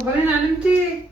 خبرين علمتي.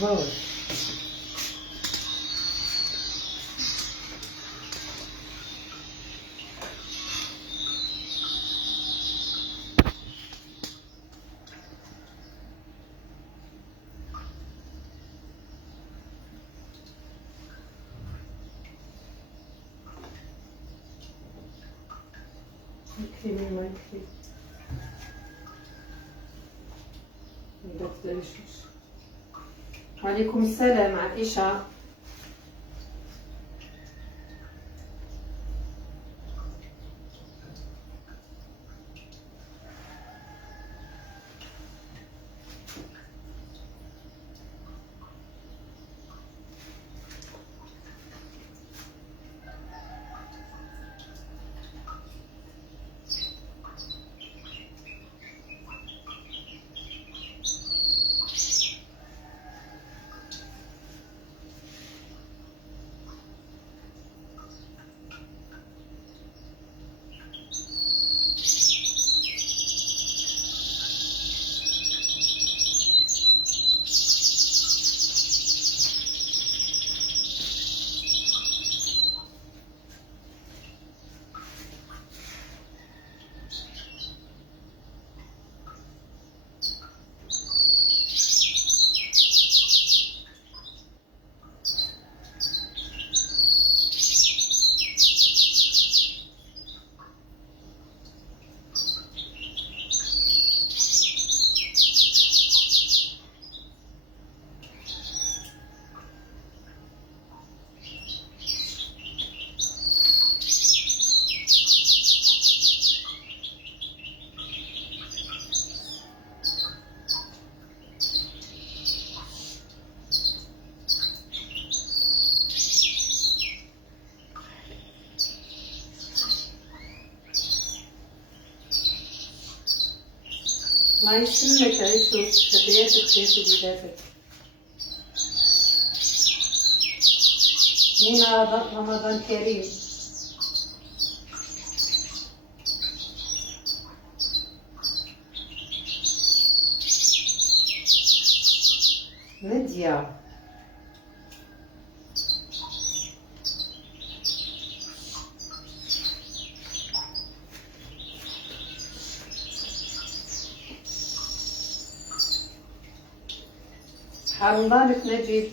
زواج يكفي ما يكفي. وعليكم السلام عائشة. الله يسلمك، عيش وسط حياتك خير وليداتك. هنا رمضان كريم. نادية حرمضانك نجيب.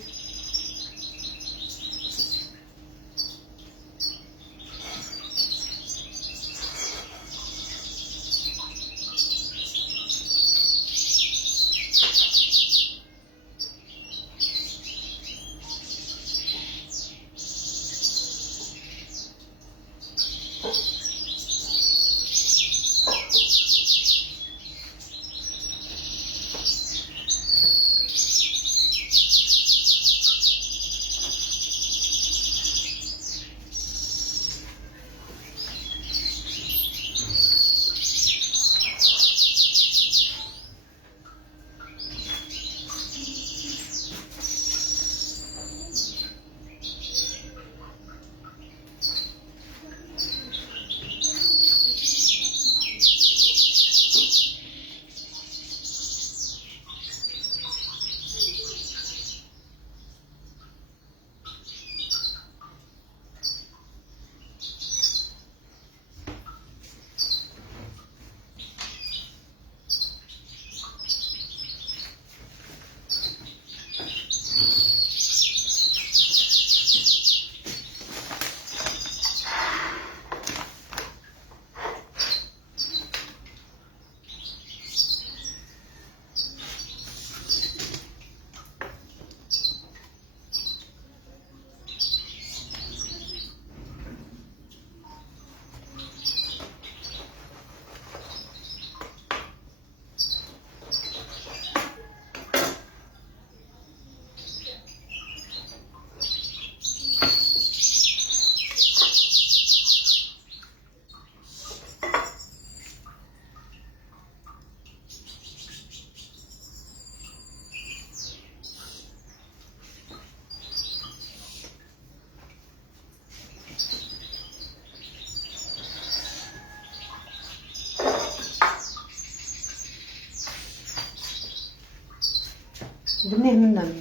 دميه منا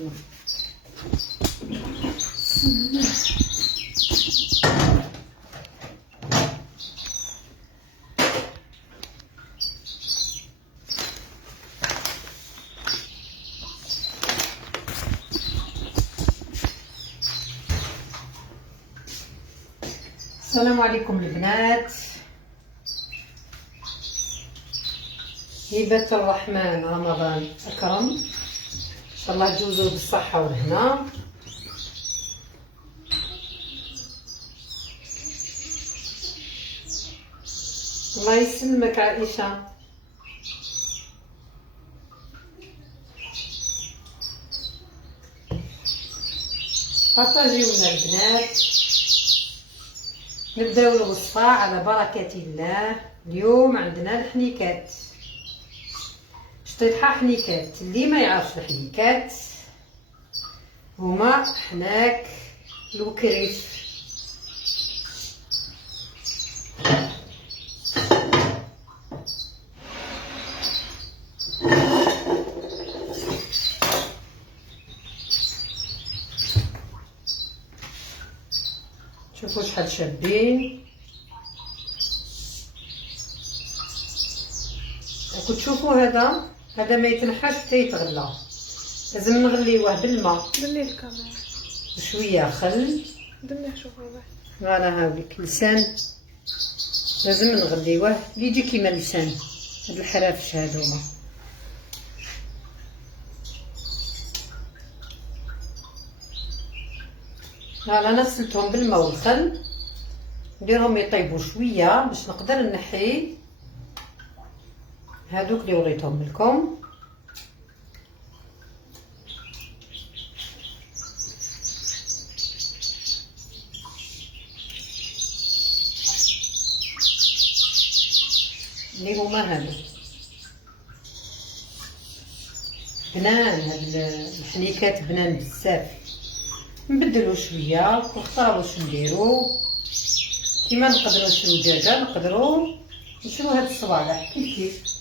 السلام عليكم البنات. هبة الرحمن رمضان أكرم، إن شاء الله تجوزوا بالصحة والهنا. الله يسلمك عائشة. بارطاجيونا البنات. نبداو الوصفة على بركة الله. اليوم عندنا الحنيكات، شطيحة حنيكات. اللي ما يعرفش الحنيكات هما حناك الوكريف. شوفوا شحال شابين. راكم تشوفوا هذا ما يتنحاش حتى يتغلى. لازم نغليوه بالماء. دمي الكاميرا شويه خل. دمي شوفوا فوالا هاوليك لسان. لازم نغليوه يجي كيما اللسان. هاد الحرافش هادوما. فوالا انا غسلتهم بالماء والخل. نديرهم يطيبوا شويه باش نقدر نحي هادوك اللي وريتهم لكم. اللي هما هادو بنان. هاد الحنيكات بنان بزاف. نبدلو شويه ونختارو واش نديرو. كيما نقدروا نشرو دجاجه نقدروا نشرو هاد الصوالح كيف كيف.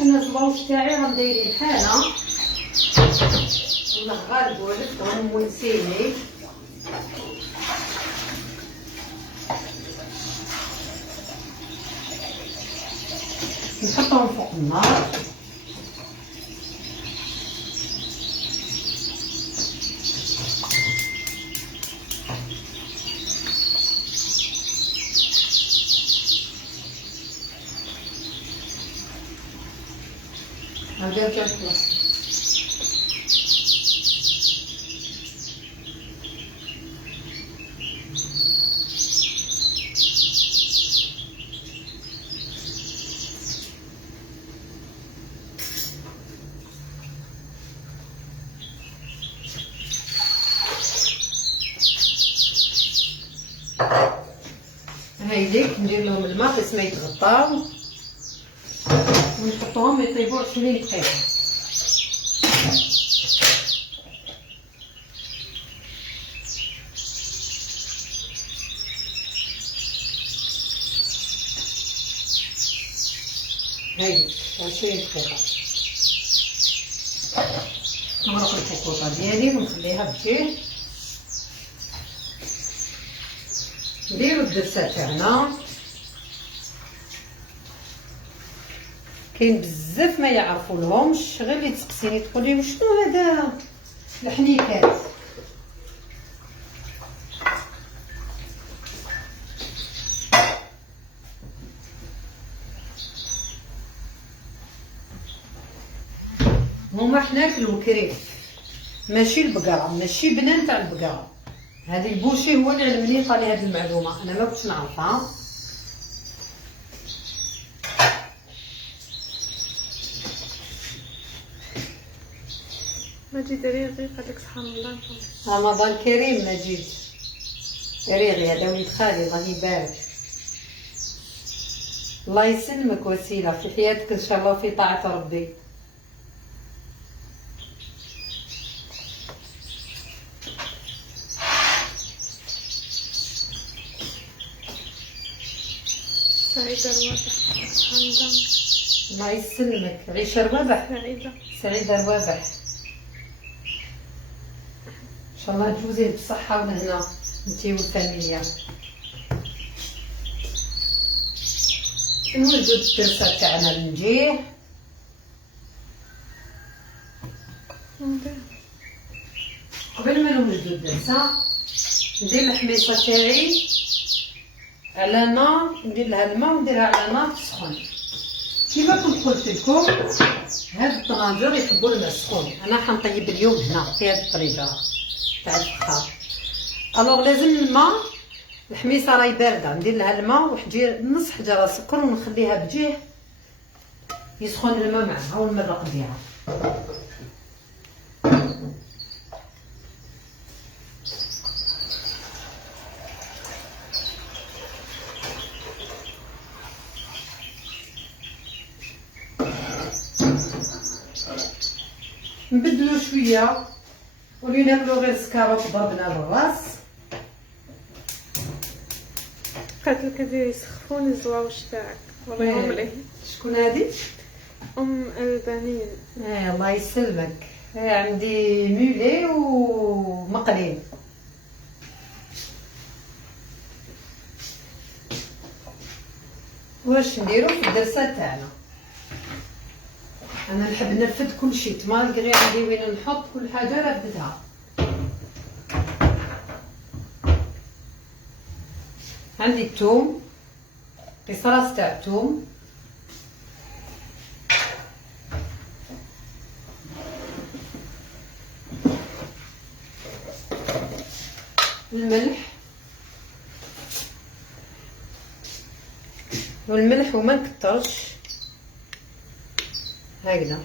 انا البلاوص تاعي راهم دايرين حاله والله غالب ولدتهم ونسيني. نحطهم فوق النار. ندير كالكلا. هايديك ندير لهم الماء بس ما يتغطاو ونحطوهم يطيبوا 20 دقيقة. هاي 20 دقيقة. نغرق الفقوطة ديالي ونخليها بجيه. نديرو الدرسة تاعنا. كاين بزاف ما يعرفوا لهمش، غير اللي تسقسيني تقولي وشنو هذا الحنيكات. هما حناك الوكريف ماشي البقره، ماشي بنان تاع البقره. هذه البوشي هو اللي علمني قال لي هذه المعلومه، انا ما كنتش نعرفها. مجيد ريغي قالك سبحان الله. رمضان كريم مجيد ريغي. هذا وليد خالي الله يبارك. الله يسلمك وسيله في حياتك ان شاء الله في طاعه ربي. سعيدة الواضح خالد حمدان. الله يسلمك، عيشه رواح. سعيدة. سعيده رواح. ان شاء الله تجوزيه بالصحه والهنا انتي والفاميليا. نولدو الدرسه تاعنا لنجيه. قبل ما نوجدو الدرسه ندير الحميصه تاعي على نار، ندير لها الماء ونديرها على نار سخون. كيما كنت قلت لكم هاد الطناجر يحبوا الماء السخون. انا حنطيب اليوم هنا في هاد الطريقه تاع الفخار. الوغ لازم الماء، الحميصه راهي بارده، ندير لها الماء وحجير نص حجره سكر ونخليها بجيه يسخن الماء معها ونمرق بها. نبدلو شويه ولي ناكلو غير سكاروط ضربنا بالراس. قالت لك هادي يسخفوني الزواوش تاعك والله مليح. شكون هادي؟ البنين. الله يسلمك. عندي مولي ومقلي. واش نديرو في الدرسه تاعنا؟ انا نحب نرفد كل شيء، مالغري عندي وين نحط كل حاجه رفدتها. عندي الثوم، قصاص تاع الثوم، الملح وما نكترش هكذا.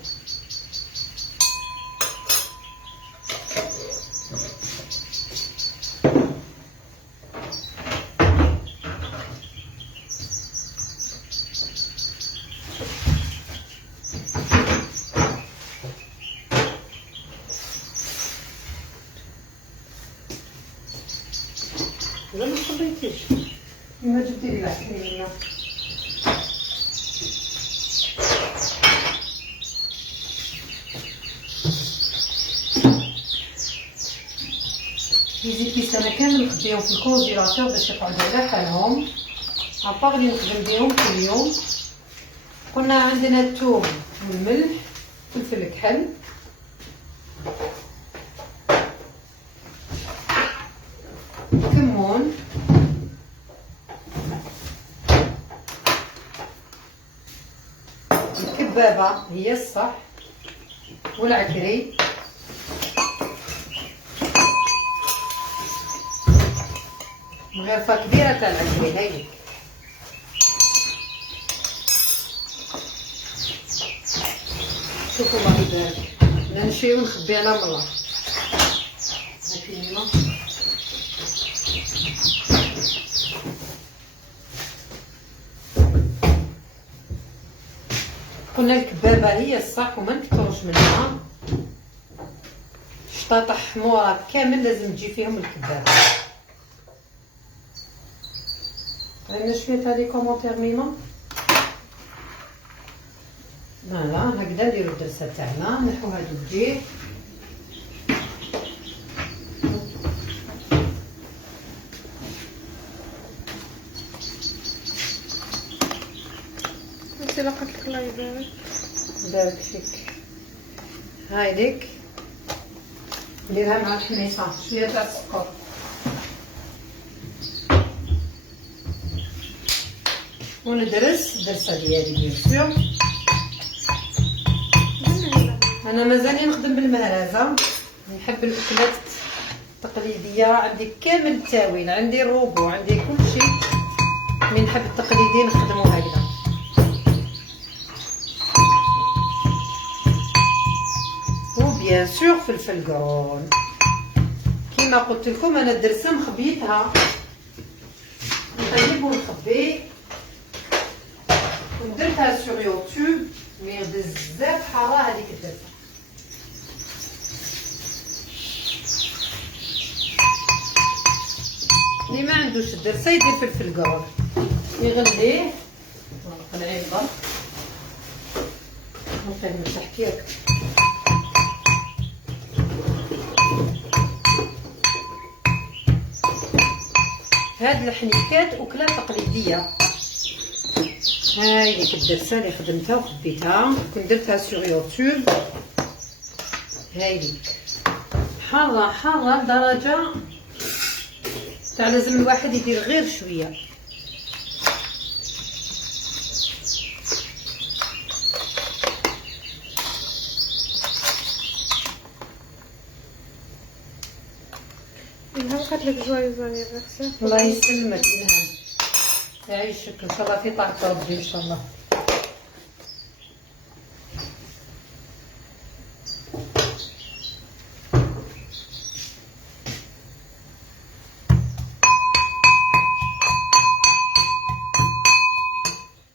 لا ما خليتيش، ما جبتي لي العسل. ليزيبيس انا كامل نخبيهم في الكونجيلاتور باش يقعدوا على حالهم، ابار لي نخدم بهم كل يوم. قلنا عندنا الثوم والملح والفلفل الكحل، كمون، الكبابه هي الصح، والعكري، غرفه كبيره تاع العكري هايلك. شوفوا الله يبارك، انا نشري ونخبي على الله. هاكي الماء قلنا الكبابه هي الصح وما نكثروش منها. شطاطح حموره كامل لازم تجي فيهم الكبابه. عندنا شويه تاع لي كومونتير ميما. فوالا هكذا نديرو الدرسه تاعنا، نحو هادو الجيه. انتي لقيت لك الله يبارك. بارك فيك. هايديك نديرها مع الحميصه، شويه تاع السكر وندرس الدرسه ديالي بيان سور. انا مازالني نخدم بالمهرزه، نحب الاكلات التقليديه، عندي كامل التاويل، عندي الروبو، عندي كل شيء، مي نحب التقليدي نخدمو هكذا. وبيان سور فلفل قرون كيما قلت لكم. انا الدرسه مخبيتها، نطيب ونخبي، ودرتها سور يوتيوب، مي بزاف حاره هذيك الدرسه. اللي ما عندوش الدرسه يدير فلفل قرون، يغليه طلعي البرك نطيب من تحت ياك. هاد الحنيكات أكلة تقليدية. هاي ديك الدرسة اللي خدمتها وخبيتها، كنت درتها سور يوتيوب. هاي ديك حارة حارة لدرجة تاع لازم الواحد يدير غير شوية. إلهام قالت لك جوايز انيفرسير. الله يسلمك إلهام، يعيشك إن شاء الله في طاعة ربي إن شاء الله.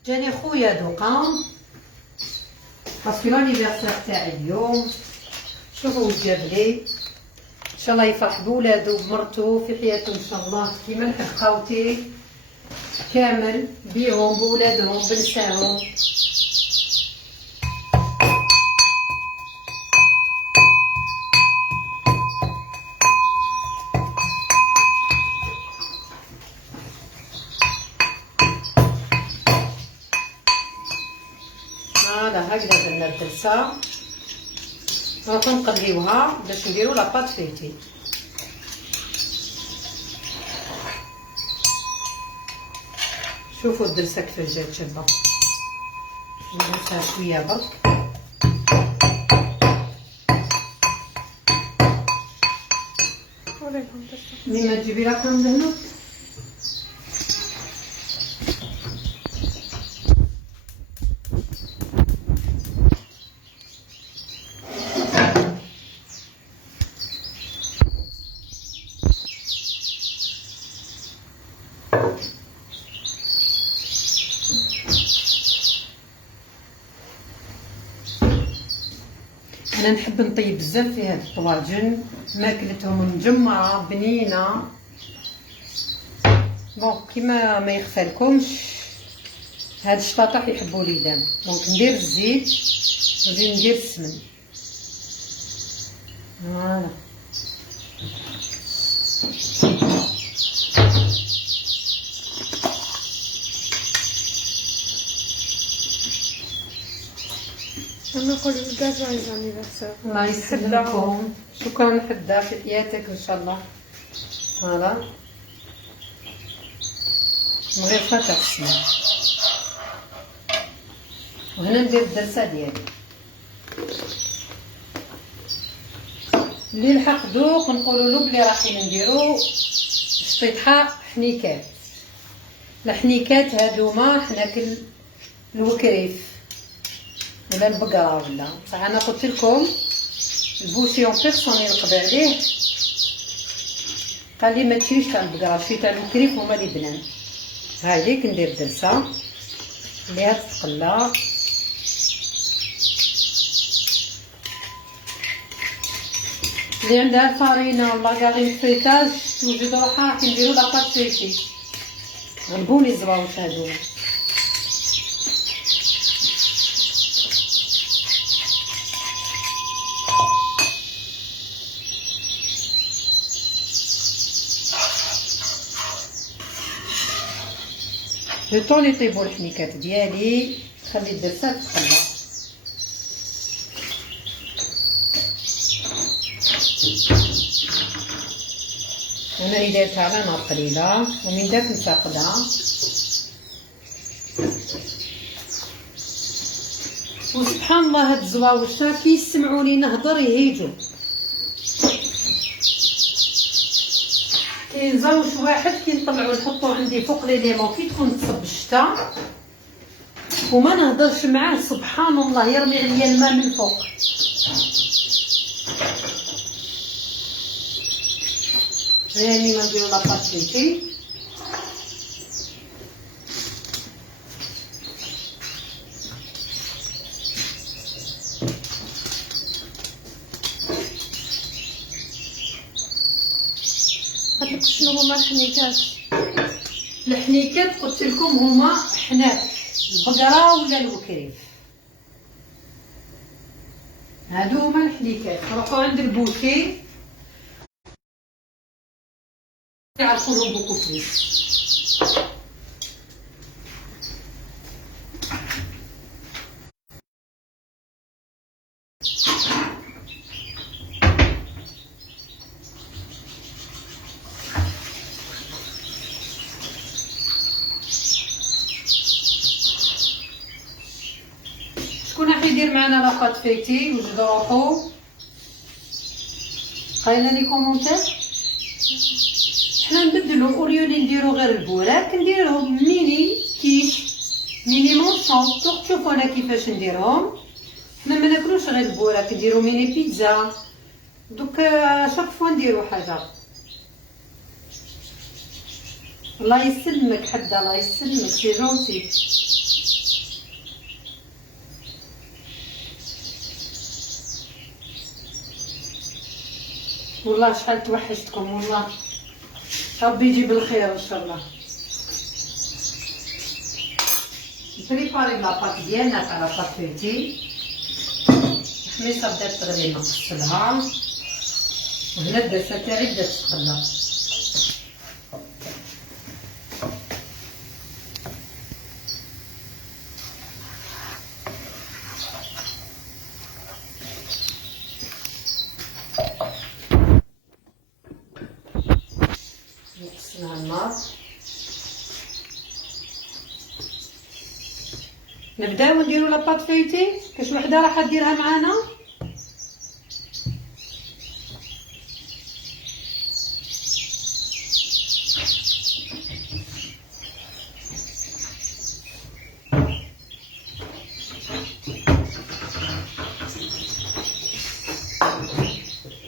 جاني خويا دوقا باسكو لانيفرسير تاعي اليوم. شوفوا واش جاب لي، ان شاء الله يفرح بولادو بمرتو في حياته ان شاء الله كيما نحب خاوتي كامل بيهم بولادهم بنساهم. فوالا هكذا درنا الدرسه، راكم نقليوها باش نديرو لاباط فيتي. شوفوا الدرسه كيفاش جات شابه، ندرسها شويه برك. وريهم درسة. مما تجيبي راكم لهنا انا نحب نطيب بزاف في هاد الطواجن، ماكلتهم مجمره بنينه. بون كيما ما يخفى لكمش هاد الشطاطح يحبوا الوليدان، دونك ندير الزيت ونزيد ندير السمن. فوالا أنا نقول كاع جوايز انيفرسير. الله يسلمكم، شكرا حدا في حياتك ان شاء الله. فوالا من غير فتح السمن. وهنا ندير الدرسه ديالي. اللي لحق دوق نقولوا له بلي رايحين نديرو شطيطحه حنيكات. الحنيكات هادوما حنا الوكريف ولا البقره ولا بصح انا قلت لكم البوسيون بيرسونيل نقضي عليه. قال لي ما تشريش تاع البقره، شري تاع الوكريف هما اللي بنان. هاذيك ندير درسه اللي تتقلى. اللي عندها الفارينه ولا كاغين فريتاج توجد روحها راح نديرو لاباط فيتي. غلبوني الزواوش هادو. لو طون اللي يطيبوا الحنيكات ديالي خلي الدرسه تتقلى. انا اللي دايرتها على نار قليله ومن داك نتاقدها. وسبحان الله هاد الزواوشة كي يسمعوني نهضر يهيجوا. كاين زوج واحد كي نطلعو نحطو عندي فوق لي ليمون كي تكون تصب الشتا وما نهضرش معاه، سبحان الله يرمي عليا الماء من فوق. يعني ما نديرو لاباط فيتي. شنو هما الحنيكات؟ الحنيكات قلت لكم هما حناف. البقرة ولا الوكريف. هادو هما الحليكات. روحو عند البوشي يعرفولهم بوكو بليس. شكون راح يدير معنا لاباط فيتي وجد روحو؟ قايله لي كومونتير. حنا نبدلو اوريو نديرو غير البوراك نديرهم ميني كيش ميني مونشون. دوك تشوفو انا كيفاش نديرهم. حنا ما ناكلوش غير البوراك نديرو ميني بيتزا. دوك شاك فوا نديرو حاجه. الله يسلمك حدا الله يسلمك سي جونتي. والله شحال توحشتكم والله. ربي يجيب الخير ان شاء الله. نبريباري لاباط ديالنا تاع لاباط فيتي. الحميصه بدات تغلي نغسلها وهنا الدسه تاعي بدات تتخلى. نقصناها النار. نبداو نديرو لاباط فيتي. كاش وحده راح ديرها معانا.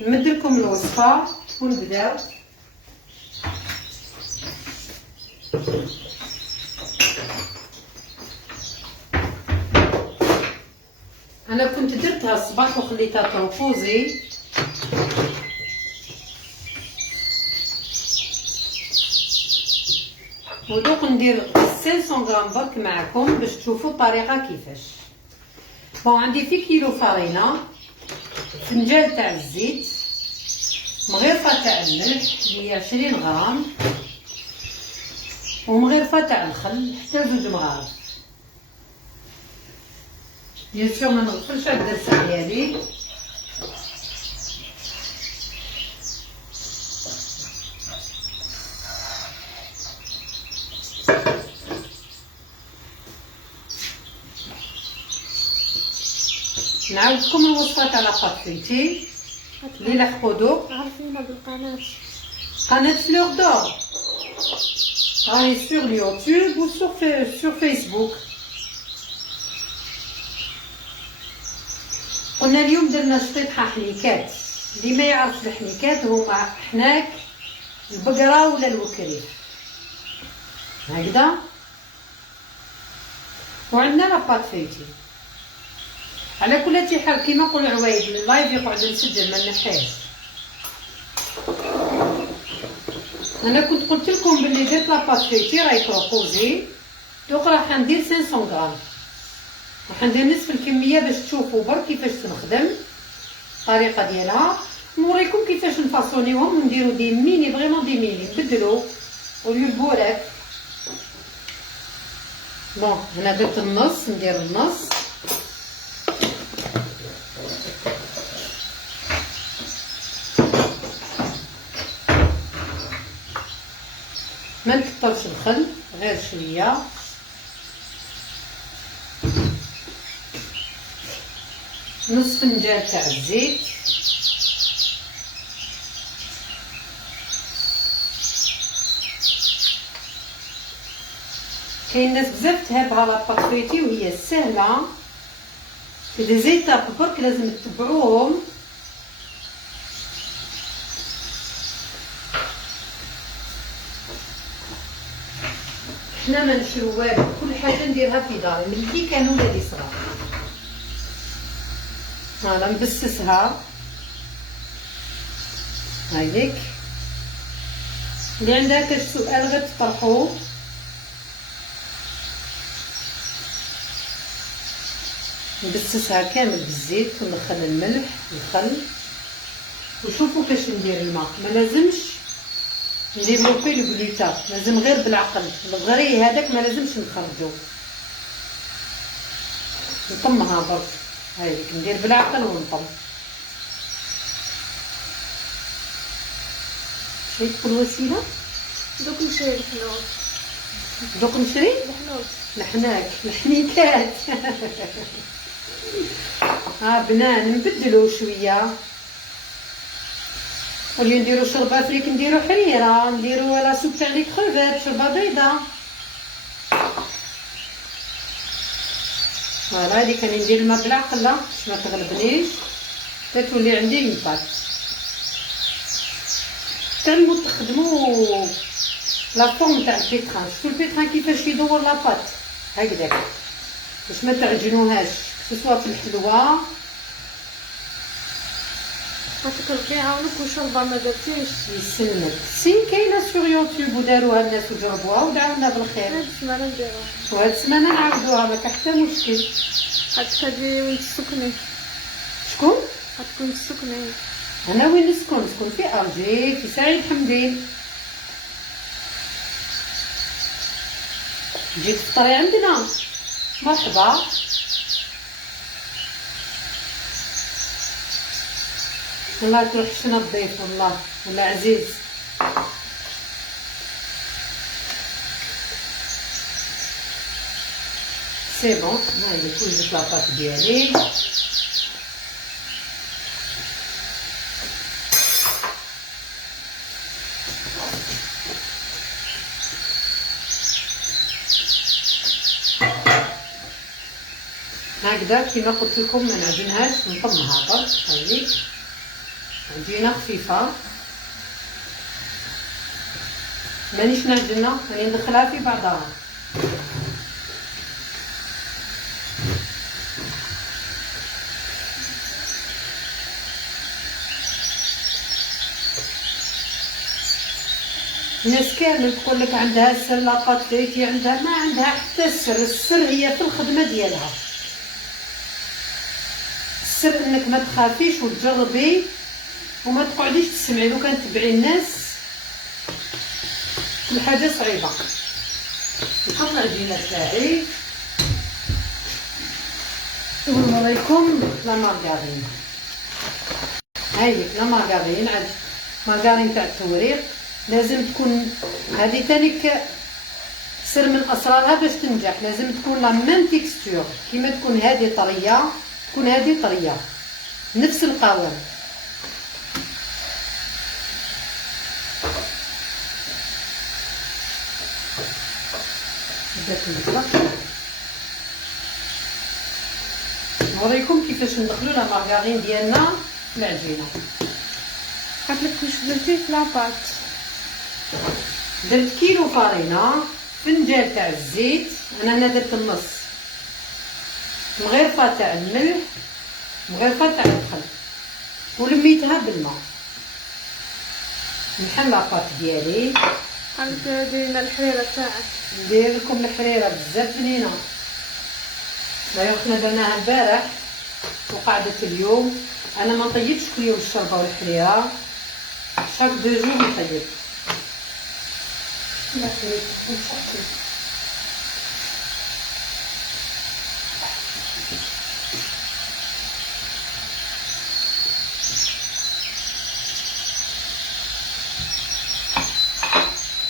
نمدلكم الوصفه ونبداو. انا كنت درتها الصباح وخليتها تنفوزي. ودوق ندير 500 غرام برك معكم باش تشوفوا الطريقه كيفاش. بون عندي في كيلو فرينه، فنجان تاع الزيت، مغرفه تاع الملح اللي هي 20 غرام، ومغرفه تاع الخل حتى 2 مغارف. بيان سور ما نغسلش هاد الدرسه ديالي. نعاودكم الوصفه تاع لاباط فيتي اللي لاحقوا دوك. عارفينها بالقناة قناه فلور دور راهي سور اليوتيوب و سور فيسبوك. قلنا اليوم درنا شطيحه حليكات. اللي ما يعرفش الحليكات هما حناك البقره ولا الوكريف هكذا. وعندنا لاباط فيتي. على كل حال كيما نقول عوايد اللايف يقعد نسجل ما نحاش. انا كنت قلت لكم باللي درت لاباط فيتي راهي بروبوزي. دوك راح ندير 500 غرام. راح ندير نصف الكميه باش تشوفوا برك كيفاش تنخدم الطريقه ديالها. نوريكم كيفاش نفاصونيهم ونديرو دي ميني فريمون دي ميني نبدلو وليو البوراك. بون انا درت النص ندير النص. ما نكترش الخل غير شويه. نص فنجان تاع الزيت. كاين ناس بزاف تهابها لاباط فيتي وهي سهله. في دي زيتاب برك لازم تتبعوهم. حنا ما نشرو والو، كل حاجه نديرها في داري من كي كانوا ولادي صغار. هانا نبسسها هايليك. اللي عندها كاش سؤال غير تطرحوه. نبسسها كامل بالزيت وندخل الملح والخل. وشوفوا كاش ندير الماء، ما لازمش نديفلوبي الجلوتا، لازم غير بالعقل. الغري هذاك ما لازمش نخرجو، نطمها برك هايك، ندير بالعقل ونطم. شايف الوسيله؟ دوك نشري الحنوط. دوك نشري الحنوط لحناك الحنيكات. بنان نبدلو شويه، ولي نديرو شوربه فريك نديرو حريره، نديرو لا سوب تاع لي كروفيت شوربه بيضه. فوالا هادي كاني ندير الماء بالعقل باش ما تغلبنيش، تتولي عندي المبات. تعلموا تخدموا لا فورم تاع البيتران. شفتوا البيتران كيفاش يدور لاباط هكذاك باش ما تعجنوهاش، سواء في الحلوه. هتقلبي عاونك وشوربه ما درتيش. يسلمك، سي كاينه سور يوتيوب وداروها الناس وجربوها ودعونا بالخير. هاد السمانه نديروها، وهاد السمانه نعاودوها، ما كاين حتى مشكل. غتخلي وين تسكني. شكون؟ غتكون تسكني. انا وين نسكن في الجي، في سعيد حمدين. جيت تفطري عندنا، مرحبا. والله توحشنا الضيف والله، ولا عزيز. سي بون، هاي كل لاباط ديالي. هكذا كيما قلت لكم، ما نعجنهاش، نطمها برك. هذيك عجينه خفيفه، مانيش نعجنها، راني ندخلها في بعضها. الناس كامل تقول لك عندها السر لاباط فريتي، عندها ما عندها حتى السر. السر هي في الخدمه ديالها. السر انك ما تخافيش وتجربي وما تقعديش تسمعي. لو كان تبعي الناس كل حاجه صعيبه. نحط العجينه تاعي ونوريكم لا مارغارين. هايليك لا مارغارين، عاد مارغارين تاع التوريق. لازم تكون هذه تانيك سر من اسرارها باش تنجح. لازم تكون لا ميم تيكستور، كيما تكون هذه طريه تكون هذه طريه، نفس القوام. نوريكم كيفاش ندخلو لا مارغارين ديالنا في العجينه. قالت لك واش درتي في لاباط؟ درت كيلو فارينه، فنجان تاع الزيت، انا هنا درت النص، مغرفه تاع الملح، مغرفه تاع الخل، ولميتها بالماء. نحل لاباط ديالي. قالت ديري لنا الحريره تاعك. ندير لكم الحريره بزاف بنينه. دايوغ حنا درناها البارح وقعدت اليوم. انا ما نطيبش كل يوم الشوربه والحريره، شاك دو جور نطيب.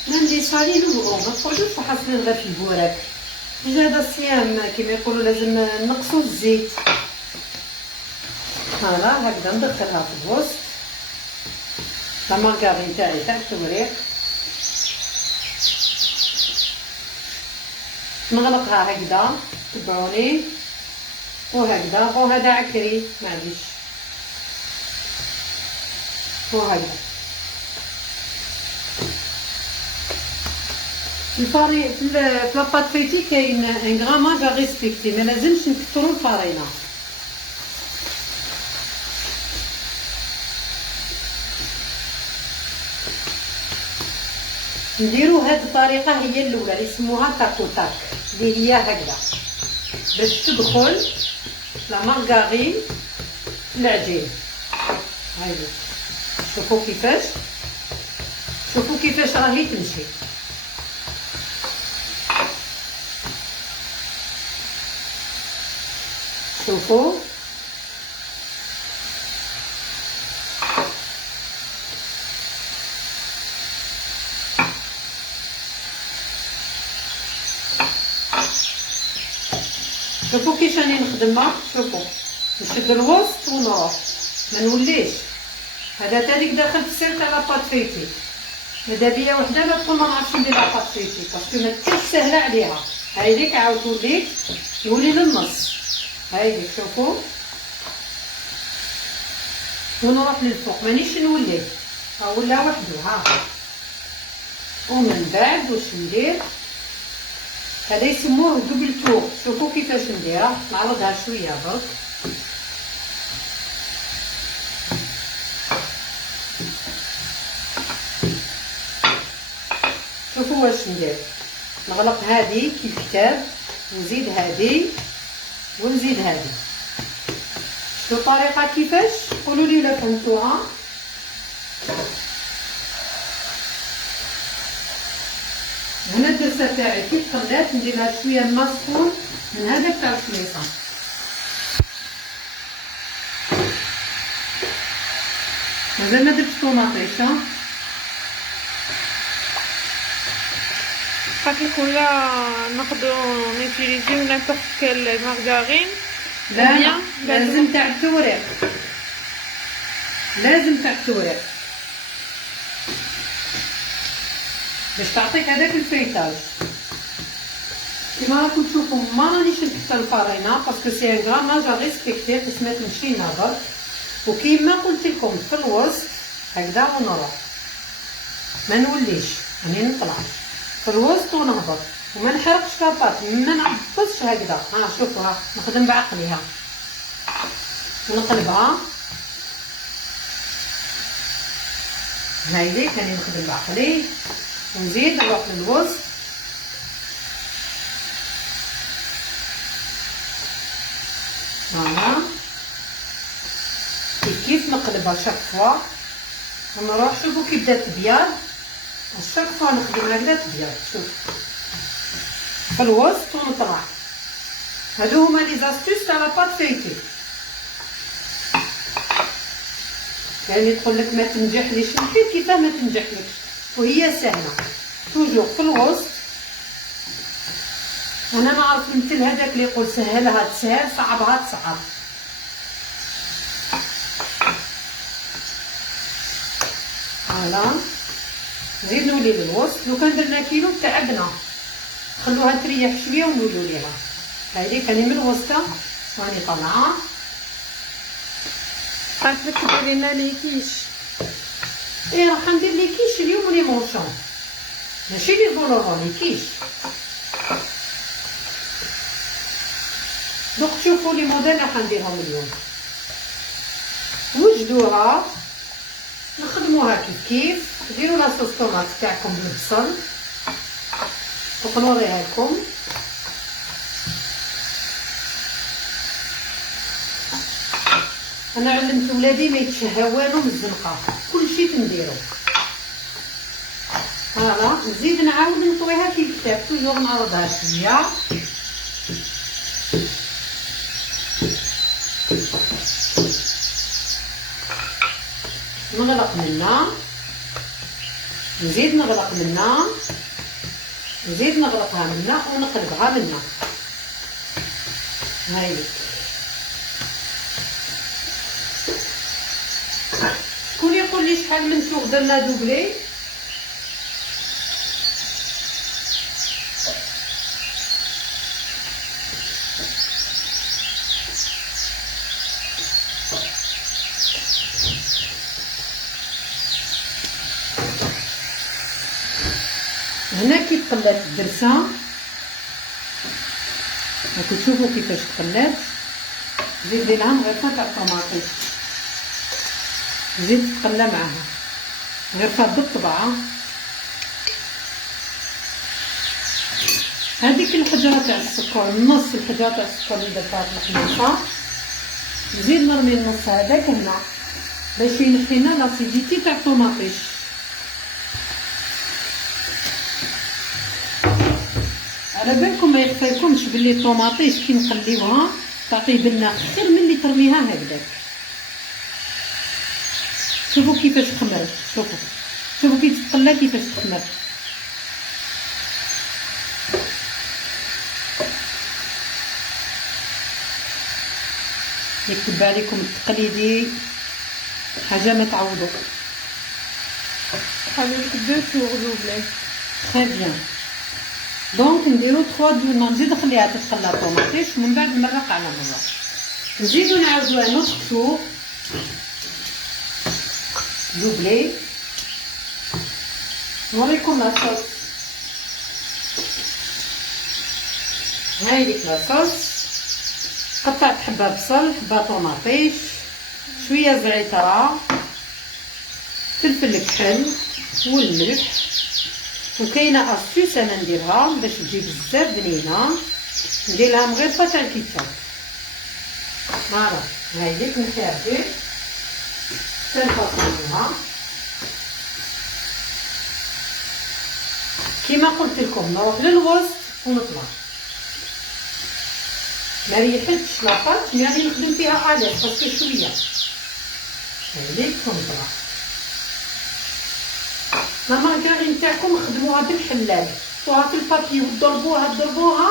عندي صالين وغرو، ما تقعدوش حاصلين غير في البوراك. هذا الصيام كما يقولوا لازم نقصوا الزيت. هذا هكذا ندخلها في الوسط لا مارغارين تاعي تاع التوريق، نغلقها هكذا. تبعوني وهكذا، وهذا عكري معليش، وهكذا. الفاري في لاباط فيتي كاين ان غراماج ا ريسبكتي، ما لازمش نكثروا الفارينه. نديرو هاد الطريقه هي الاولى اللي يسموها تاكو تاك، اللي هي هكذا باش تدخل لا مارغارين في العجين. هاي شوفوا كيفاش، شوفوا كيفاش راهي تمشي. شوفوا شوفوا كيش راني نخدمها. شوفوا نشد الوسط ونروح، ما نوليش هذا تانيك داخل في السير تاع لاباط فيتي. ماذا بيا وحده لا تقول ما نعرفش ندير لاباط فيتي باسكو ما تكونش سهله عليها. هايديك عاود تولي يولي للنص. هايديك شوفوا ونروح للفوق، مانيش نولي ها ولا وحده. ها ومن بعد واش ندير، هذا يسموه دوبل تور. شوفوا كيفاش نديرها، نعرضها شويه برك. شوفوا واش ندير، نغلق هذه كيف كتاب ونزيد هذه ونزيد هذه. شفتوا الطريقه كيفاش؟ قولوا لي ولا فهمتوها. هنا الدرسه تاعي كي تقلات نديرها شويه ما سخون من هذاك تاع الخليطه. مازال ما درتش طوماطيش. قالت لك ولا ناخذوا نيتيليزيو نيمبورط كال مارغارين. لا لازم تاع التوريق، لازم تاع التوريق باش تعطيك هذاك الفيتاج. كيما راكم تشوفوا ما رانيش نحط الفرينه باسكو سي ان غراماج ريسبكتي قسمه تمشي نهبط. وكيما قلت لكم في الوسط هكذا ونروح، ما نوليش راني نطلع في الوسط ونهبط وما نحرقش كابات، ما نعبسش هكذا. ها شوفوا، ها نخدم بعقلي. ها نقلبها، هايليك راني نخدم بعقلي ونزيد نروح للوسط. فوالا كيف نقلبها شاك فوا ونروح. شوفوا كي بدات تبيض، شاك فوا نخدم هكذا تبيض. شوف في الوسط ونطلع. هادو هما لي زاستوس تاع لاباط فيتي. يعني تقول لك ما تنجحليش، نحكي كيفاه ما تنجحلكش وهي سهله. توجور في الوسط. انا نعرف المثل هذاك اللي يقول سهلها تسهل صعبها تصعب. فوالا نزيد نولي للوسط. لو كان درنا كيلو تعبنا، خلوها تريح شويه ونولوا ليها. هذيك راني من الوسطه راني طالعه. قالت لك ديري لنا لي كيش. ايه راح ندير لي كيش اليوم لي مونشون، ماشي لي فولورون، لي كيش. دوك تشوفوا لي موديل راح نديرهم اليوم. وجدوها نخدموها كيف كيف. ديروا لاصوص طوماط تاعكم بالبصل ونوريها لكم. انا علمت ولادي ما يتشهى والو من الزنقه، كلشي تنديرو. فوالا نزيد نعاود نطويها كيف كتاب، توجور نعرضها شويه. نغلق منها، نزيد نغلق منها، نزيد نغلقها منها ونقلبها منها. هاي شكون يقول لي شحال من سوق درنا دوبلي؟ هنا كي تقلات الدرسه راكم تشوفوا كيفاش تقلات. زيد لها مغرفه تاع الطوماطيش، زيد تقلى معاها غرفه بالطبعه. هذيك الحجره تاع السكر، نص الحجره تاع السكر اللي درتها في الخليطه نزيد نرمي النص هذاك هنا باش ينحي لنا لاسيديتي تاع الطوماطيش. على بالكم ما يخفالكمش بلي الطوماطيش كي نقليوها تعطي بنه خير من اللي ترميها هكذاك. شوفوا كيفاش خمرت، شوفوا كي تتقلى كيفاش تخمر. يكتب عليكم التقليدي حاجه ما تعوضوا. خليك 2 tours doublés. تري بيان. دونك نديرو 3 دو، نزيد نخليها تتقلى الطوماطيش ومن بعد نمرق على مرة. نزيدو نعاودو ان اوتر تور دوبلي. نوريكم لاصوص. هاي ديك لاصوص. قطعت حبة بصل، حبة طوماطيش، شوية زعترة، فلفل كحل والملح. وكاينه اسيوس انا نديرها باش تجي بزاف بنينه، نديرها مغرفه تاع الكيتشاب. فوالا هاي ديك نحيها تنفصلوها كيما قلت لكم. نروح للوسط ونطلع. ما ريحتش لاباط مي غادي نخدم فيها اليس باسكو شويه. هاي ديك ونطلع. لا مارغارين تاعكم خدموها بالحلال وها في البابي وضربوها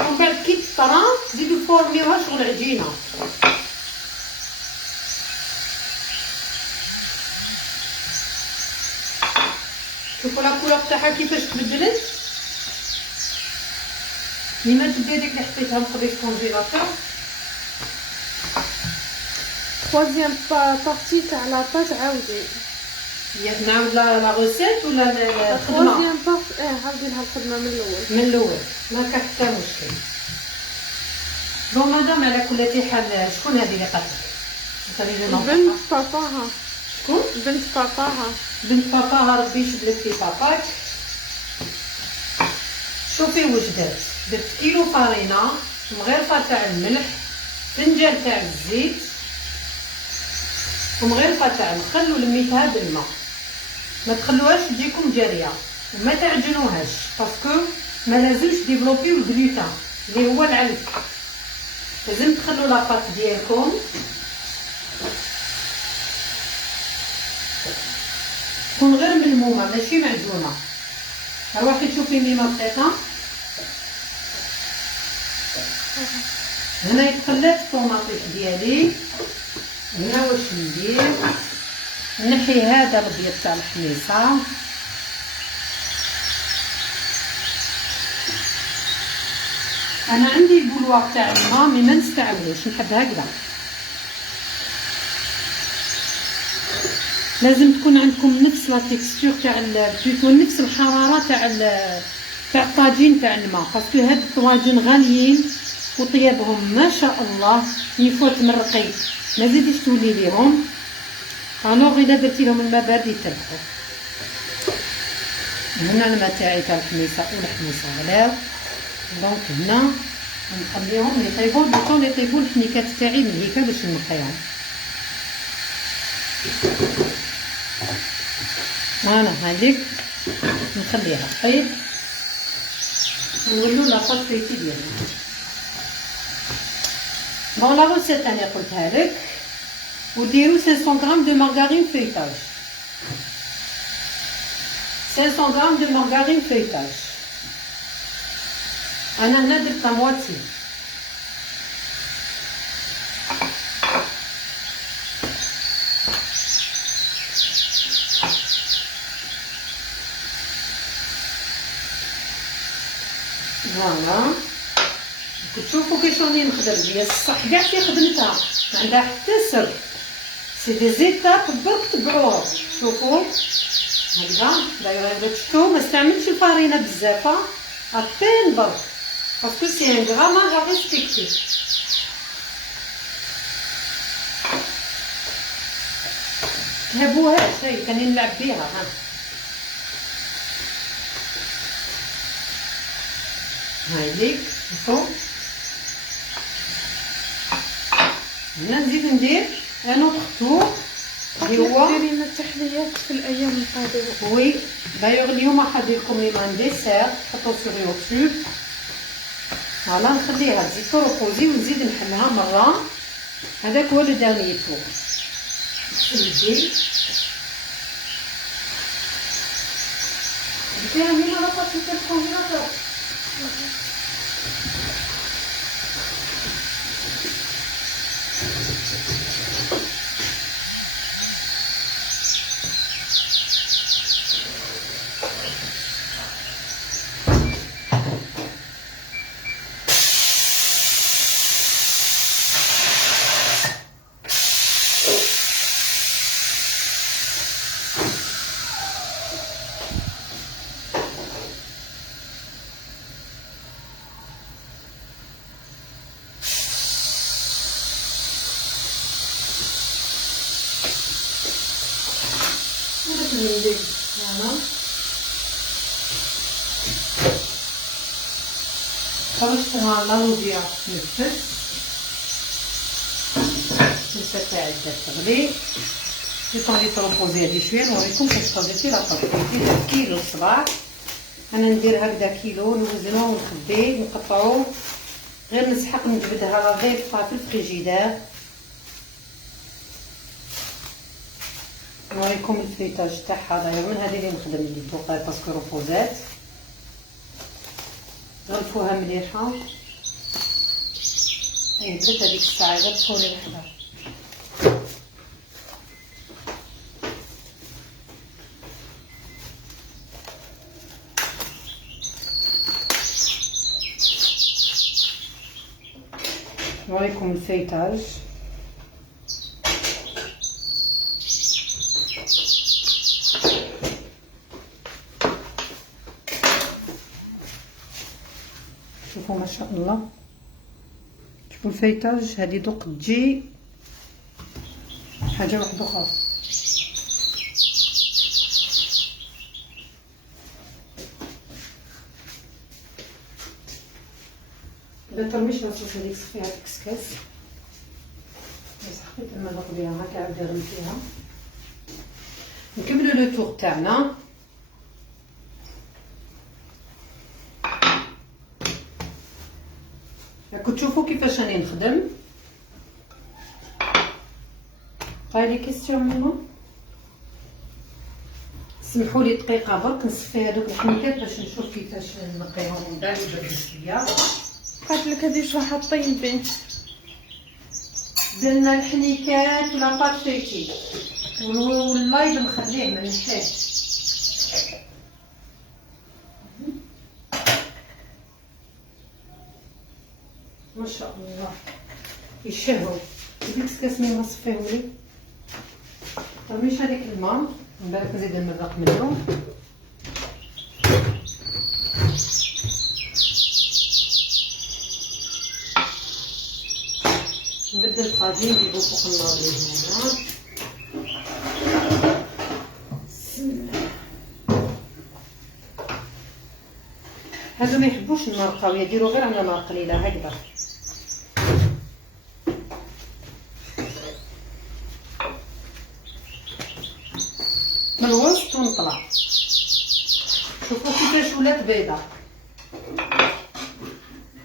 ومن بعد كي تطرى زيدو فورميوها شغل عجينه. شوفوا لا كولور تاعها كيفاش تبدلت. لما تبدا ديك اللي حطيتها نقضي في الكونجيلاتور. Troisième partie تاع لاطاط عاودي. نعاود لا غوسيت ولا الخدمه؟ troisième partie عاودي لها الخدمه من الاول. من الاول ما كان حتى مشكل. بون مدام على كل حال شكون هذه اللي قالت؟ بنت باباها. شكون؟ بنت باباها. بنت باباها ربي يشبلك في باباك. شوفي واش درت. درت كيلو فرينه، مغرفه تاع الملح، فنجان تاع الزيت ومغرفه تاع الخل ولميتها بالماء. ما تخلوهاش تجيكم جاريه وما تعجنوهاش باسكو ما لازمش ديفلوبيو الغلوتين اللي هو العلف. لازم تخلوا لاباط ديالكم تكون غير ملمومه ماشي معجونه. روحي تشوفي ميمه دقيقه. هنا يتقلات الطوماطيش ديالي. هنا واش ندير؟ نحي هذا الابيض تاع الحميصه. انا عندي البولوار تاع الماء مي ما نستعملوش، نحب هكذا. لازم تكون عندكم نفس لا تيكستور تاع بلوتو نفس الحراره تاع الطاجين تاع الماء باسكو هاد الطواجن غاليين وطيابهم ما شاء الله. يفوت تمرقي ما زيديش تولي ليهم. الوغ الا درتي لهم الماء بارد يتربحوا. هنا الماء تاعي تاع الحميصه والحميصه غلاو. دونك هنا نخليهم يطيبوا دوطون يطيبوا الحنيكات تاعي من هيكا باش نقيهم. انا هذيك نخليها طيب. نولو لاطاط فيتي ديالنا. بون لا روسيت انا قلتها لك. وديروا 500 غرام دو مارغارين فيتاج. 500 غرام دو مارغارين فيتاج. انا هنا درت مواتي. فوالا كتشوفوا كيفاش راني نخدم. هي الصح كاع كي خدمتها ما عندها حتى سر. سي دي زيتاب برك تبعوها. شوفوا هكذا. دايوغ الا شفتو ما استعملتش الفرينه بزاف ابين برك باسكو سي ان غراماج ا ريسبكتي. تهبوهاش هاي كاني نلعب بيها. ها هاي ليك شوفوا هنا نزيد ندير ان اوتر تور اللي هو ديري لنا التحليات في الايام القادمه. وي دايوغ اليوم راح ندير لكم لي مان ديسير تحطو سور يوتيوب. فوالا نخليها تزيد تروبوزي ونزيد نحلها مره. هذاك هو لو دانيي تور. نزيد فيها هنا راه في الكونجيلاتور. ندير هنا خرجتها لانوديا تنفس السلسة تاعي بدات تغلي. نطلي تروبوزي هادي شويه نوريكم كيفاش طازيتي لا طابيتي ديال كيلو الصباح. انا ندير هكذا كيلو نوزنو ونخبيه نقطعو غير نسحق نجبدها لا غير في الفريجيدير. نوريكم الفريتاج تاعها. داير من هذه اللي نخدم لي فوقها باسكو روبوزات. غلفوها مليحه. اي بدات هذيك الساعه غير تفولي لحظه. نوريكم الفريتاج. شوفوا ما شاء الله. شوفوا الفيتاج هذه دوق تجي حاجه واحده اخرى. ما ترميش لاصوص هذيك صفيها تكسكس. صحيت لما نقضيها هكا عاد غليتيها. نكملوا لو تور تاعنا. راكم تشوفوا كيفاش راني نخدم. هاي لي كيسيون ماما. سمحوا لي دقيقه برك نصفي هذوك الحنيكات باش نشوف كيفاش نقيهم من بعد نبرد شويه. قالت لك هذه شو حاطين بين درنا الحنيكات ولا باتيتي واللايف نخليه ما نحتاج. ما شاء الله يشهوا. ديك كاس مين نصفيهولي ترميش هذيك الماء من بعد نزيد المرق منه. نبدل الطاجين نديرو فوق النار اللي هنا. هادو ما يحبوش النار قويه يديروا غير على نار قليله هكذا. من الوسط ونطلع. شوفوا كيفاش ولات بيضه.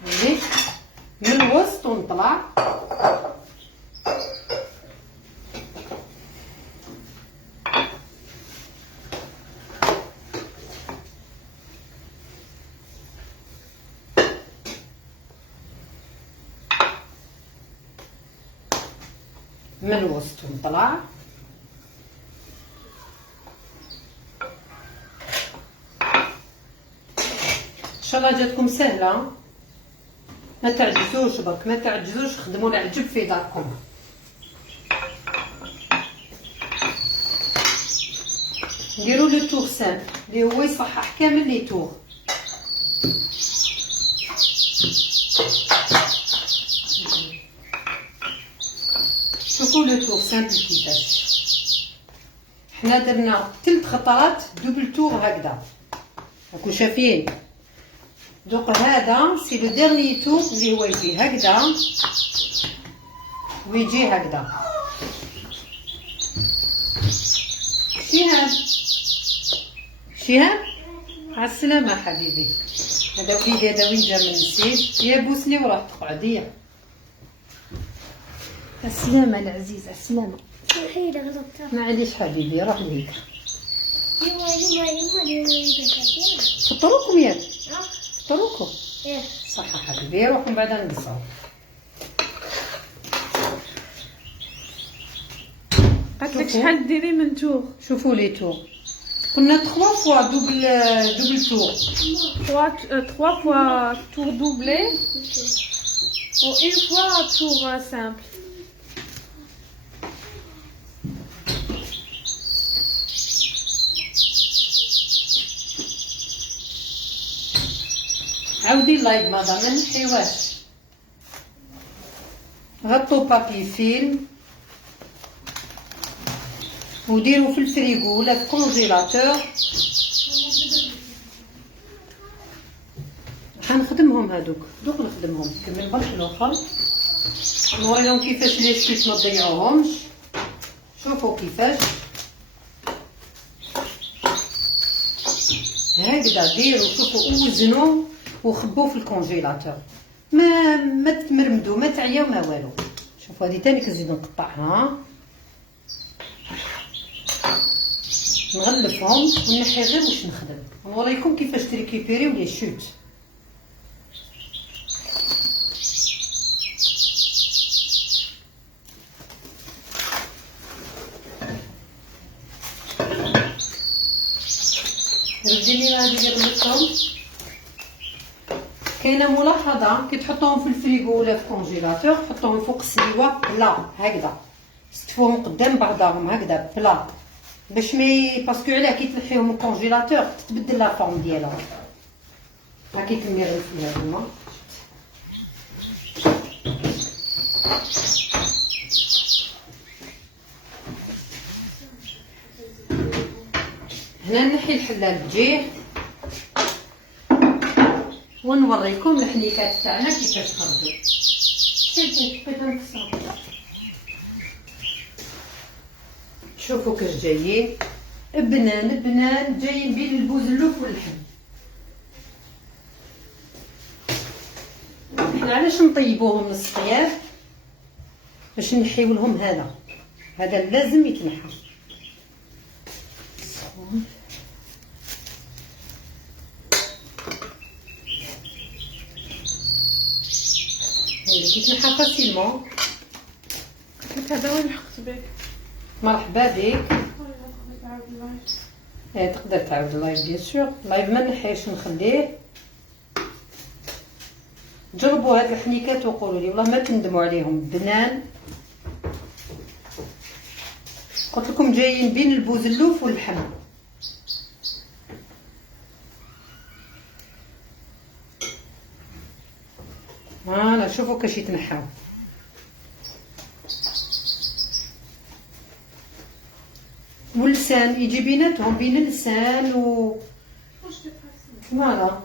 هاني من الوسط ونطلع. من الوسط ونطلع. ان شاء الله جاتكم سهله. ما تعجزوش برك ما تعجزوش. خدموا العجب في داركم. نديروا لو تور سامبل اللي هو يصحح كامل لي تور. شوفوا لو تور سامبل كيفاش. حنا درنا 3 خطرات دوبل تور هكذا راكم شايفين. دوك هذا سي لو ديرني تور اللي هو يجي هكذا ويجي هكذا. شهاب شهاب عالسلامة حبيبي. هذا وليدي، هذا وين جا من السيد، يا بوسني وراه تقعدي. السلامة العزيز، السلامة. صحيح غلطت. معليش حبيبي، روح ليك. يما فطروكم ياك؟ اه فطروكم ايه صحة حبيبي، روحوا من بعد نقصوا. قالت لك شحال ديري من تور؟ شوفوا لي تور، كنا 3 فوا دوبل تور. 3 fois tour doublé ou une fois tour simple. عاودي اللايف مدام، ما نحيوهاش. غطوا بابي فيلم وديروا في الفريغو ولا في الكونجيلاتور. حنخدمهم هادوك، دوك نخدمهم كمل برك الاخر، نوريهم كيفاش لي شتيت ما تضيعوهمش. شوفوا كيفاش هكذا ديروا، شوفوا وزنوا وخبوه في الكونجيلاتور. ما تتمرمدوا، ما تعياو، ما والو. شوفوا هذه تاني كنزيد نقطعها، نغلفهم ونحي غير واش نخدم، نوريكم كيفاش تريكيبيريو لي شوت. ردي لي هذه اللي غلفتهم. كاينه ملاحظه، كي تحطوهم في الفريغو ولا في الكونجيلاتور حطوهم فوق السليوه بلا هكذا، ستفوهم قدام بعضهم هكذا بلا، باش مي باسكو علاه كي تلحيهم من الكونجيلاتور تتبدل لا فورم ديالها. هاكي كملي غلفي هاذوما. هنا نحي الحله الجيه ونوريكم الحنيكات تاعنا كيفاش خرجوا. شوفوا بغيت نكسر، شوفوا كاش جايين بنان جايين بين البوزلوف واللحم. احنا علاش نطيبوهم نص طياب؟ باش نحيو لهم هذا لازم يتنحى. سخون. كيتنحى فاسيلمون. قالت لك هذا وين لحقت بك؟ مرحبا بك. تقدر تعاود اللايف بيان سور، اللايف ما نحيش نخليه. جربوا هاد الحنيكات وقولوا لي والله ما تندموا عليهم، بنان. قلت لكم جايين بين البوزلوف واللحم. فوالا شوفوا كاش يتنحاو. واللسان يجي بيناتهم، بين اللسان و فوالا.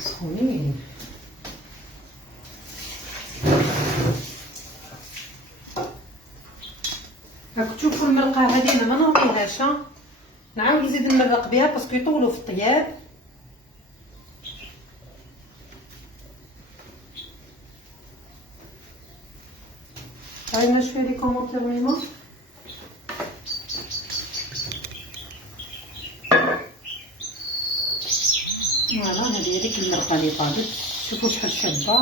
سخونين. راك تشوفوا المرقه هذه انا ما نعطيهاش، نعاود نزيد نمرق بها باسكو يطولوا في الطياب. عايزين شويه لي كومونتير ميمو. فوالا هذه هذيك المرقه اللي طابت، شوفوا شحال شابه،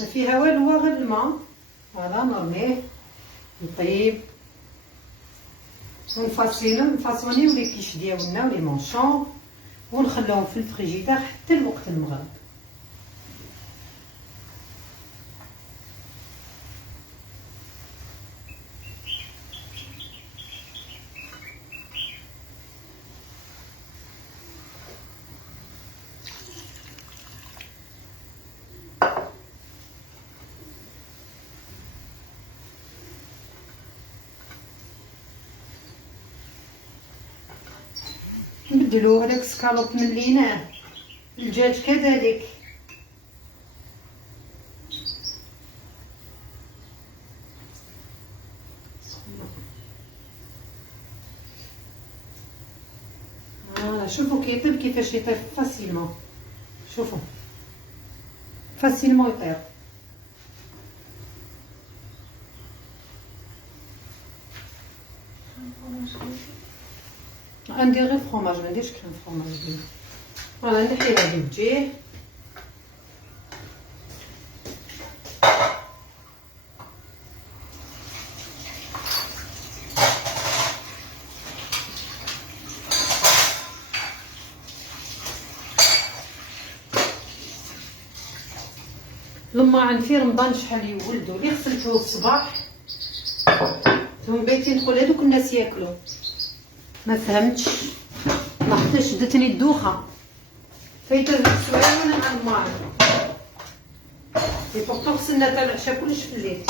ما فيها والو غير الماء. فوالا نرميه نطيب ونفاصونيو لي كيش ديالنا ولي مونشون ونخلوهم في الفريجيدار حتى لوقت المغرب. نبدلو هذاك سكالوب مليناه، الدجاج كذلك. شوفوا كيطيب كيفاش يطيب فاسيلمون، شوفوا فاسيلمون يطيب. ندير غير فرomاج، ما نديرش كريم فرomاج. فوالا نحي هذه الوجه. لما في رمضان شحال يولدوا لي غسلته الصباح ثم بيتي نقول هذوك الناس ياكلوا، ما فهمتش لحقت شدتني الدوخه فايته السوايع وانا مع الماء. بورطو غسلنا تاع العشاء كلش في الليل.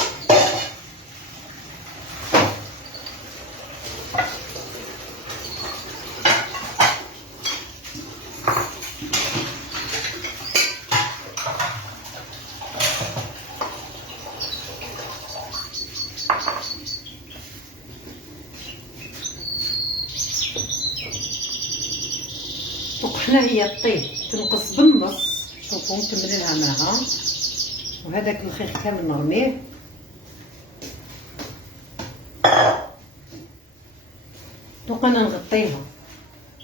وحنا هي طيب تنقص بالنص، شوفوا نكملها معها، وهذاك الخيخ كامل نرميه. دوك انا نغطيها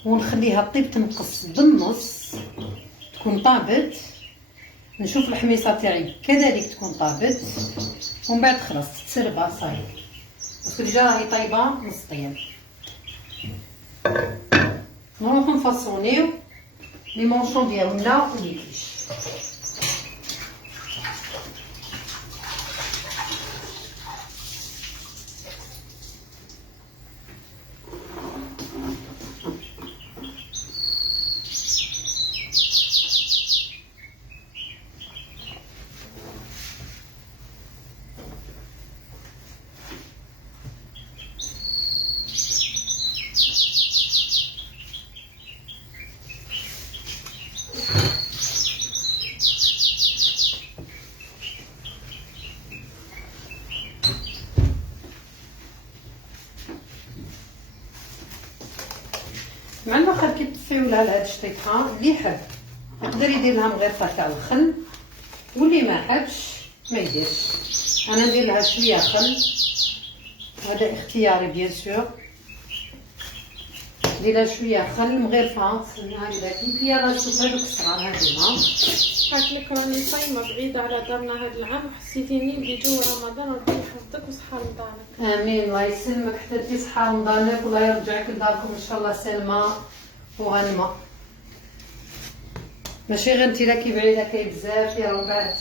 ونخليها طيب تنقص بالنص، تكون طابت. نشوف الحميصه تاعي كذلك تكون طابت، ومن بعد خلاص تسربها صايي، باسكو ديجا راهي طايبه نص طياب. نروحو نفاصونيو لي مونشون ديالنا ولي كيش. مع الاخر كي تطفيو لها هاد الشطيطه، اللي يحب يقدر يدير لها مغرفه تاع الخل، واللي ما حبش ما يديرش. انا ندير لها شويه خل، هذا اختياري بيان سور. ندير لها شويه خل مغرفه سنها لكن هي راه شوف هذوك الصغار هذوما. قالت لك راني صايمه بعيده على دارنا هذا العام، وحسيتيني بدي جو رمضان، وربي يحفظك وصحه رمضانك. امين، الله يسلمك حتى انتي صحه رمضانك، والله يرجعك لداركم ان شاء الله سالمه وغنمه. ماشي غير انتي راكي بعيده كاي بزاف يا ربعت.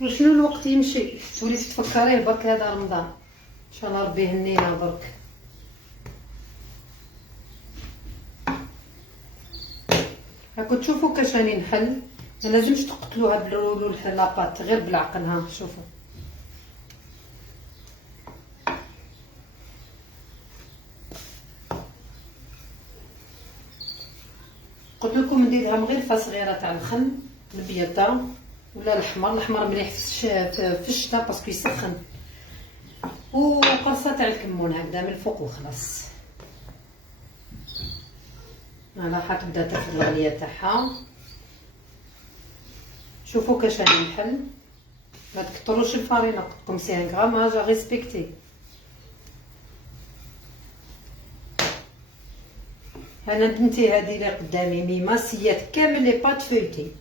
وشنو الوقت يمشي تولي تفكريه برك هذا رمضان، ان شاء الله ربي يهنينا برك. هاكو تشوفوا كاش راني نحل، ما لازمش تقتلوها بالرولو لاباط، غير بالعقل. ها شوفوا قلت لكم نديرها مغرفه صغيره تاع الخل البيضه ولا الاحمر مليح في الشتاء باسكو يسخن، وقرصه تاع الكمون هكذا من الفوق وخلاص. فوالا حتبدا تاخذ الغليه تاعها. شوفوا كاش راني نحل، ما تكثروش الفرينه، قلت لكم سي ان غراماج ريسبكتي. انا بنتي هذه اللي قدامي ميما سيات كامل لي بات فيلتي،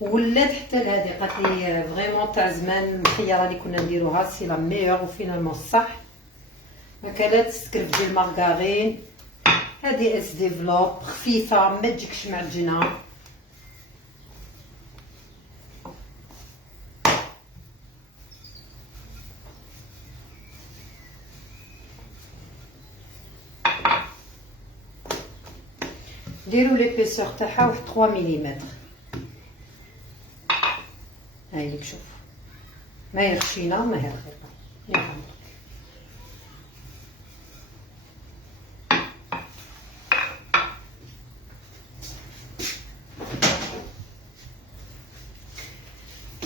ولات حتى لهذه قالت لي فريمون تاع زمان الخياره اللي كنا نديروها سي لا ميور وفينالمون صح. ماكلات سكرف ديال مارغارين، هذه اس ديفلوب خفيفه ما تجيكش معجنه. ديروا ليبيسور تاعها واحد 3 ملم. هايليك شوف، ما هي خشينه ما هي رقيقه.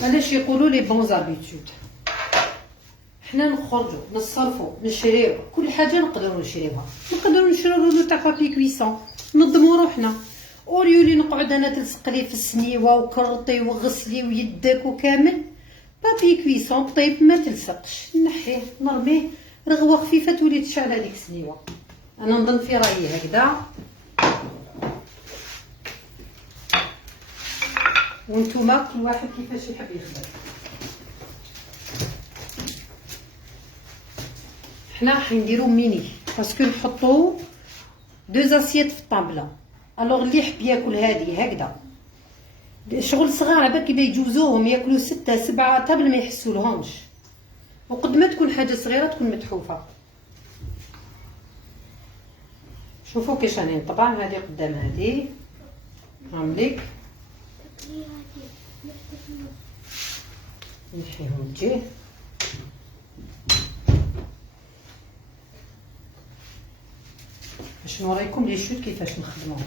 علاش يقولوا لي بون زابيتود؟ حنا نخرجوا نصرفوا نشريو كل حاجه نقدروا نشريوها، نقدروا نشريو رولو تاع بابي كويسون نضموا روحنا، اوريو لي نقعد انا تلصق لي في السنيوه وكرطي وغسلي ويدك وكامل. بابي كويسون طيب ما تلصقش، نحيه نرميه رغوه خفيفه تولي تشعل هذيك السنيوه. انا نظن في رايي هكذا، وانتوما كل واحد كيفاش يحب يخدم. حنا حنديرو ميني باسكو نحطو دو زاسيت في الطابله، الوغ اللي يحب ياكل هادي هكذا شغل صغار عباك كي يجوزوهم ياكلوا 6 7 طابل ما يحسولهمش، وقد ما تكون حاجه صغيره تكون متحوفه. شوفوا كيش راني نطبع هذه قدام هذه عامليك نحيهم الجيه. باش نوريكم لي شوت كيفاش نخدموهم.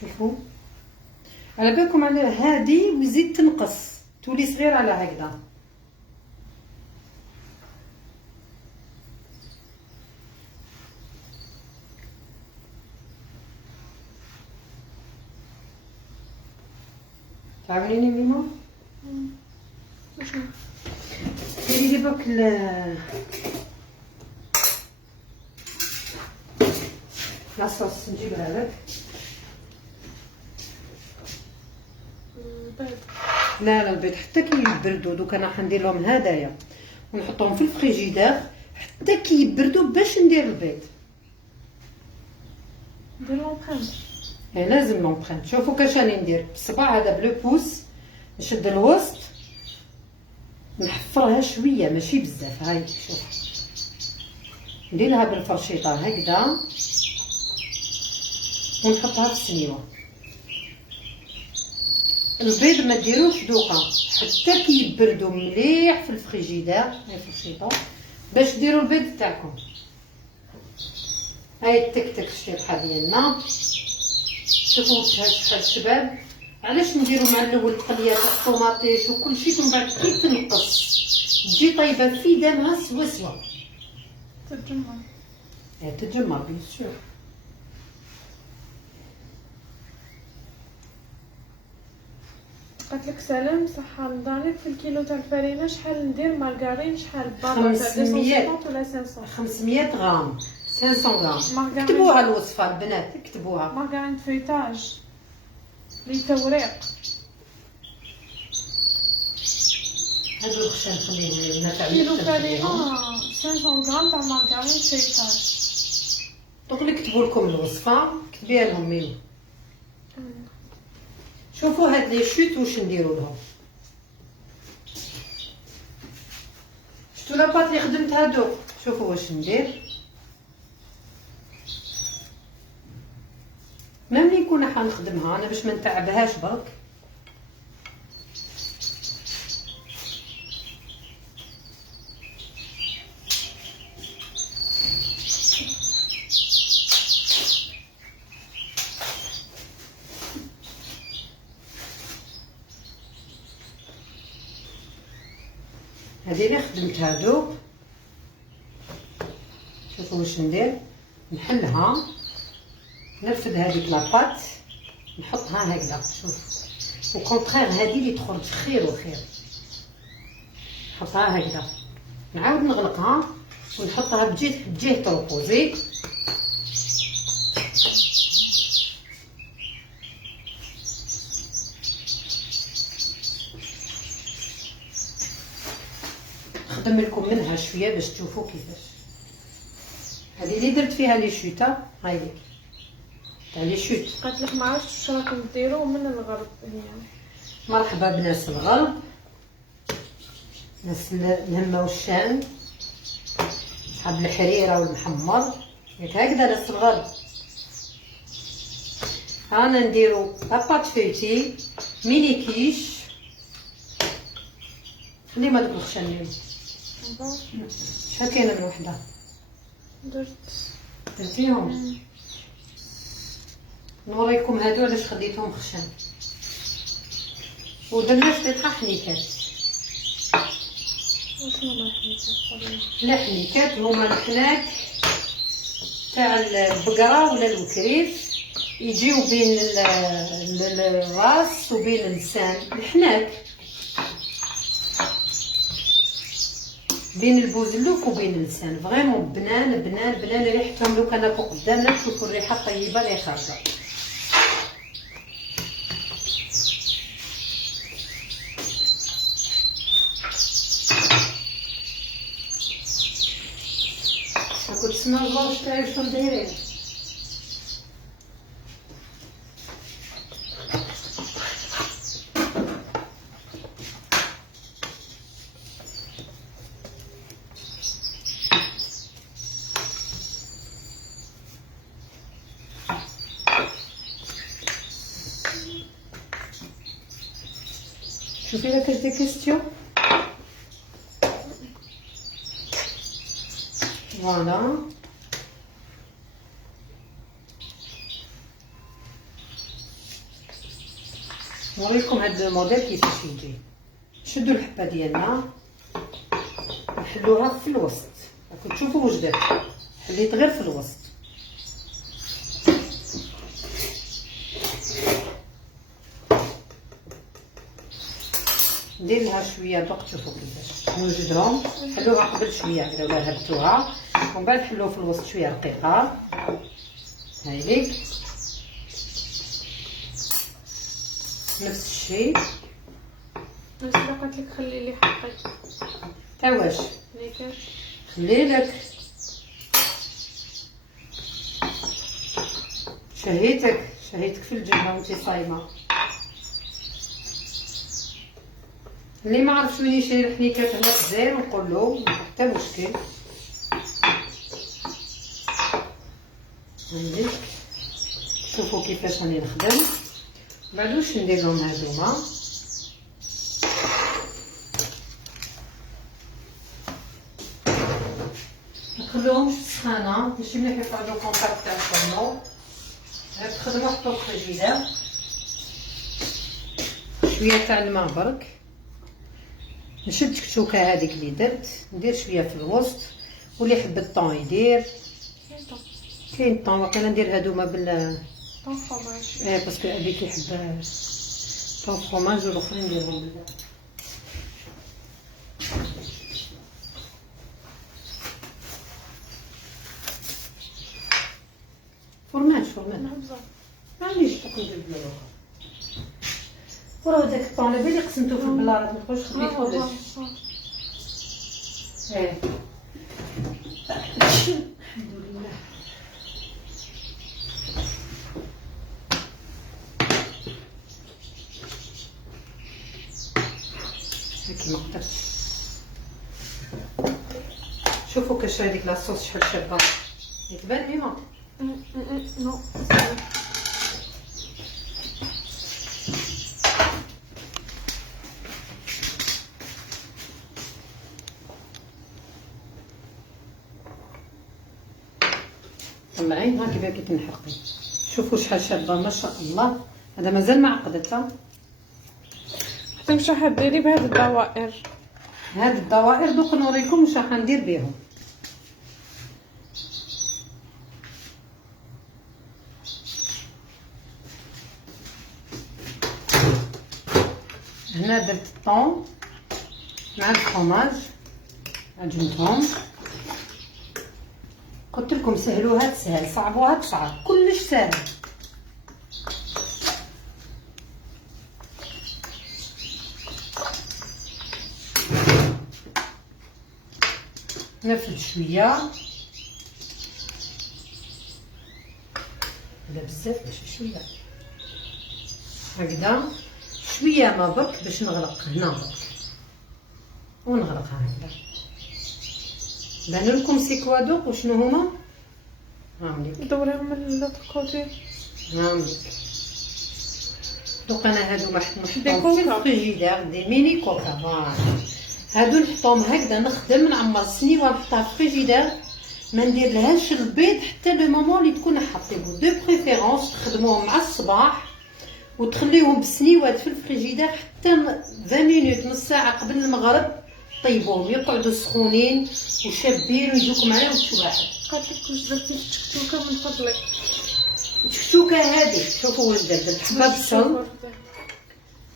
شوفوا على بالكم على هذه وزيد تنقص تولي صغير على هكذا. تعاونيني ميمو؟ ديري لي باك لاصوص نجيبها لك. لا البيض حتى كي يبردوا، دوك انا حندير لهم هدايا ونحطهم في الفريجيدير حتى كي يبردوا باش ندير البيض. ندير لومبرانت. لازم لومبرانت. شوفوا كاش راني ندير بالصباع هذا بلو بوس، نشد الوسط نحفرها شويه ماشي بزاف. هاي شوف نديرها بالفرشيطه هكذا ونحطها في السنيوه. البيض ما ديروش دوكا حتى كي يبردوا مليح في الفريجيدير الفرشيطه باش ديروا البيض تاعكم. هاي التكتك الشطحه ديالنا. شوفوا شحال الشباب. علاش نديروا مع الاول القليه تاع الطوماطيش وكلشي ومن بعد كي تنقص تجي طايبه في دمها سوا سوا تتجمر. تتجمر بيان سور. قالت لك سلام صحه نضارك في الكيلو تاع الفرينه شحال ندير مارغرين شحال بابا تاع 250 ولا 500؟ 500 غرام 500 غرام. كتبوها الوصفه البنات كتبوها. مارغرين فيتاج للتوريق. هادو الخشا نخليهم لنا تاع كيلو فرينه 500 غرام تاع مارغرين فيتاج. دوك اللي كتبوا لكم الوصفه كتبيها لهم ميمو. شوفوا هاد لي شوت واش نديروا لهم. شفتوا لاباط اللي خدمتها دوك. شوفوا واش ندير. ملي نكون راح نخدمها انا باش ما نتعبهاش برك. هذه اللي خدمتها دوك. شوفوا واش ندير. نحلها نرفد هذيك لاباط نحطها هكذا. شوف وكونترير هذه اللي تخرج خير وخير. نحطها هكذا نعاود نغلقها ونحطها بجهه تروبوزي. نخدم لكم منها شويه باش تشوفوا كيفاش. هذه اللي درت فيها لي شوطه هاي ليك تاع لي شوت. قالت لك ما عرفتش واش راكم ديروا من الغرب هنا. مرحبا بناس الغرب، ناس الهمه والشام، صحاب الحريره والمحمر ياك هكذا ناس الغرب. هانا نديرو لاباط فيتي ميني كيش. خلي ما دوك الخشن هذا شحال كاينه من وحده درت درتيهم نوريكم هادو علاش خديتهم خشن ودرنا شويه حنيكات. وشنو ما حنيت القضيه. الحنيكات هما الحناك تاع البقره ولا الوكريف يجيو بين الراس وبين اللسان. الحناك بين البوزلوف وبين اللسان فريمون بنان بنان بنان. ريحتهم لو كان هاكا قدامنا تشوفوا الريحه طيبه اللي خارجه. كنت تسمعوا الراس تاعي شنو دايرين. شوفي لا كاش دي كيستيون. فوالا نوريكم هاد الموديل كيفاش يجي. نشدو الحبه ديالنا نحلوها في الوسط. راكم تشوفوا واش درت، حليت غير في الوسط. ندير لها شويه دوق. شوفوا كيفاش نوجدهم. حلوها قبل شويه هكذا ولا هبطوها ومن بعد حلوها في الوسط شويه رقيقه. هايليك نفس الشيء. بس لا قلت لك خلي لي حقي تا واش ليك خليلك شهيتك في الجبنه وانتي صايمه. اللي ما عرفش وين يشري الحنيكات هنا في الجزائر نقول له ما حتى مشكل. هايليك شوفوا كيفاش راني نخدم. بعد واش ندير لهم هذوما نخلوهم في السخانه ماشي مليح يخرجوا كونتاكت تاع الفرنو. هاد تخدموا حطوا في الفريجيدير شويه تاع الماء برك. نشد الكشوكه هذيك اللي درت ندير شويه في الوسط واللي يحب الطون يدير. كاين الطون واقيلا ندير هادوما بال طون فروماج. باسكو ابي كيحب طون فروماج والاخرين نديرهم بال فورماج. ما عنديش طاق ندير بلا الاخر. وراه داك الطون على بالي قسمتو في البلاط ما نبقاوش خديت كلش. الحمد لله. هاكي ما قدرتش. شوفوا كاش هذيك لاصوص شحال شابه يتبان ميما. نو طلعي ها كيفاه كتنحرقي. شوفوا شحال شابه ما شاء الله. هذا مازال ما عقدتها. حتى واش راح ديري بهاد الدوائر. هاد الدوائر دوك نوريكم واش راح ندير بهم. هنا درت الطون مع الفرomage عجنتهم. قلت لكم سهلوها تسهل صعبوها تصعب كلش سهل. نفرد شويه لا بزاف ماشي شويه هكذا شويه ما برك باش نغرق هنا برك ونغرقها هكذا. بانوا لكم سي كوا دوق وشنو هما؟ هاهمليك دوريهم من لوطر كوتي. هاهمليك دوق. انا هادو نحطهم دي في كوكا. الفريجيدير دي ميني كوكا. فوالا هادو نحطهم هكذا، نخدم نعمر السنيوه نحطها في الفريجيدير، ما ندير لهاش البيض حتى لو مومون اللي تكون حاطينه. دو بريفيرونس تخدموهم مع الصباح وتخليوهم بالسنيوات في الفريجيدير حتى 20 مينوت، نص ساعه قبل المغرب طيبوهم يقعدوا سخونين وشابين ويجوكم عليهم الشواحد. قالت لك واش درتي التكتوكه من فضلك؟ التكتوكه هذه شوفوا واش درت، حبه بصل،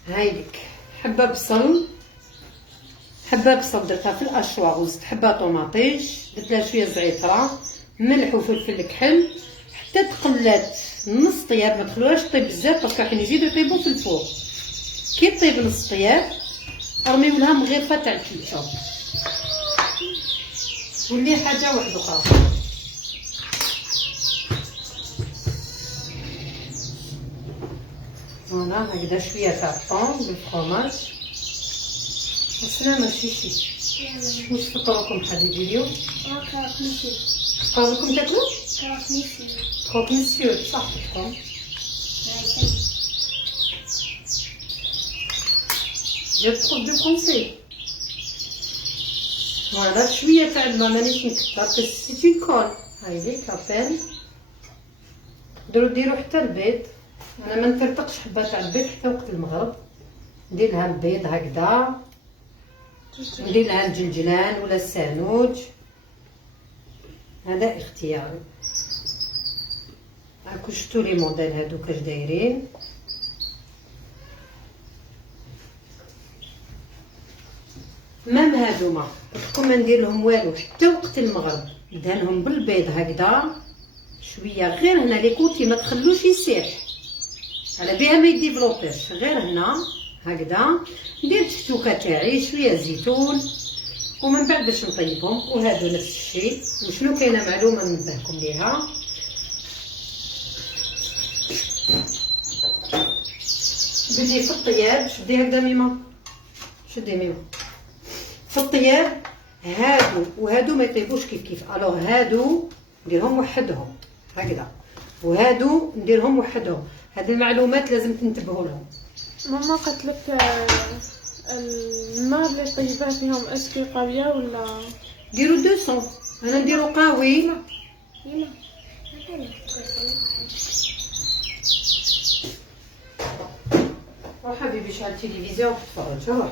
هايلك حبه بصل، حبه بصل درتها في الاشواط، وزدت حبه طوماطيش، درت لها شويه زعتره، ملح وفلفل كحل، حتى تقلات نص طياب، ما تخلوهاش طيب بزاف باسكو راح نزيدو يطيبو في الفور. كي طيب نص طياب ارميو لها مغرفه تاع الكيتشوب، واللي حاجه واحده اخرى. فوالا هكذا شويه تاع الطون بالفرomاج. السلامه شيشي، واش فطوركم حبيبي اليوم؟ كراك مسيو. فطوركم تاكلوا؟ كراك مسيو. كروك مسيو بصحتكم. Je trouve de conseils. Voilà, شوية تاع الماء مانيش نكثر، بس سي اون كول. هايلي كابيل. تقدروا ديروا حتى البيض، انا ما نترتقش حبة تاع البيض حتى وقت المغرب. ندير لها البيض هكذا، ندير لها الجلجلان ولا السانوج، هذا اختياري. هاكو شفتوا لي موديل هادو كاش دايرين. مام هادوما قلتلكم ما ندير لهم والو حتى وقت المغرب، ندهنهم بالبيض هكذا شويه، غير هنا لي كوتي ما تخلوش يسيح على بها ما يديفلوبيش، غير هنا هكذا ندير التكتوكه تاعي شويه زيتون، ومن بعد باش نطيبهم. وهادو نفس الشيء. وشنو كاينه معلومه ننبهكم ليها، بدي في الطياب، شدي هكذا ميمه، شدي ميمه في الطياب، هادو وهادو ما يطيبوش كيف كيف. الوغ هادو نديرهم وحدهم هكذا، وهادو نديرهم وحدهم. هذه المعلومات لازم تنتبهوا لهم. ماما قالت لك الماء اللي طيبها فيهم اسكو قويه ولا؟ ديروا 200، انا نديرو قاوي. روح حبيبي شعل التلفزيون وتفرج. روح.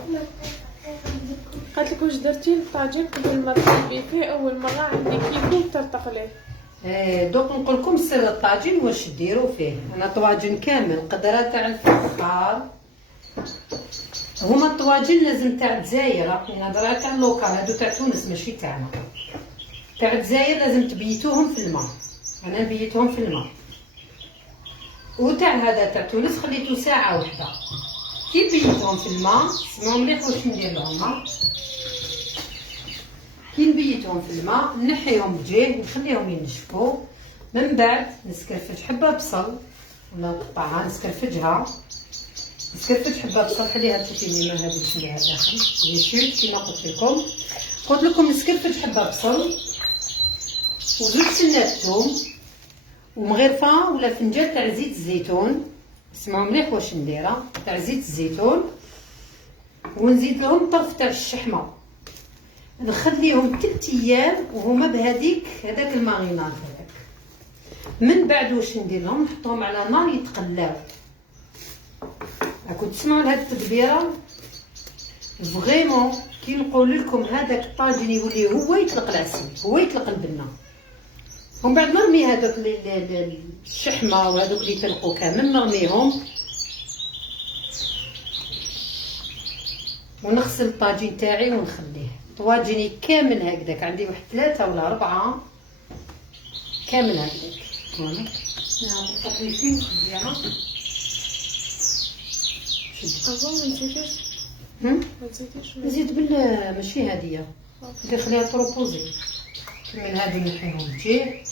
قالت لك واش درتي الطاجين قبل ما تطيبي فيه؟ اول مره عندي كيكو ترتق ليه. دوك نقول لكم سر الطاجين واش ديروا فيه. انا طواجن كامل قدره تاع الفخار، هما الطواجن لازم تاع الجزائر، راكي نهضر تاع اللوكال، هادو تاع تونس ماشي تاعنا. تاع الجزائر لازم تبيتوهم في الماء، انا نبيتهم في الماء. وتاع هذا تاع تونس خليتو ساعه واحده. كي بيتهم في الماء سمعوا مليح واش ندير لهم. كي نبيتهم في الماء نحيهم بجيه ونخليهم ينشفوا، من بعد نسكرفج حبه بصل ولا نقطعها نسكرفجها، نسكرفج حبه بصل. خليها تشوفي ميمه هذه شنو داخل لي شوت كيما قلت لكم نسكرفج حبه بصل وزوج سنات ثوم ومغرفه ولا فنجان تاع زيت الزيتون. اسمعوا مليح واش نديرها، تاع زيت الزيتون، ونزيد لهم طرف تاع الشحمه، نخليهم 3 ايام وهما بهذيك هذاك الماريناد هذاك. من بعد واش ندير لهم، نحطهم على نار يتقلاو. راكم تسمعوا لهاد التدبيره فريمون. كي نقول لكم هذاك الطاجين يولي هو يطلق العسل، هو يطلق البنه، ومن بعد نرمي هذوك الشحمه وهذوك اللي تلقوا كامل نرميهم، ونغسل الطاجين تاعي ونخليه. طواجني كامل هكذاك، عندي واحد 3 ولا 4 كامل هكذاك. فوالا نعاود الطفيفين نخليها. اظن نسيتيش. ما نسيتيش نزيد ماشي هاديه، ندير خليها تروبوزي. كمل هادو نحيهم بجيه.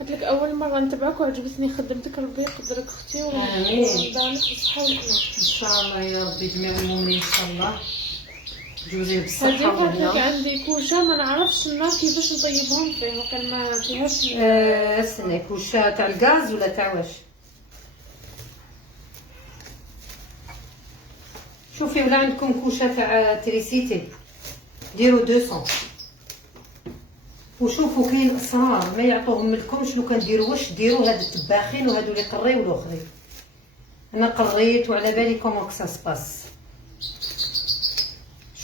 قلت لك اول مره نتبعك وعجبتني خدمتك، ربي يقدرك اختي آمين. ودانك بالصحه والهنا ان شاء الله يا ربي جميع المؤمنين ان شاء الله. جوزي بالصحة هذه قالت لك والهنا. عندي كوشه ما نعرفش النار كيفاش نطيبهم فيه، وكان ما فيهاش استني، كوشة تاع الغاز ولا تاع واش؟ شوفي ولا عندكم كوشة تاع تريسيتي ديروا 200. وشوفوا كاين اسرار ما يعطوهم لكمش، لو كان ديروا واش ديروا هاد التباخين وهادو اللي قريو الاخرين. انا قريت وعلى بالي كومون سا سباس.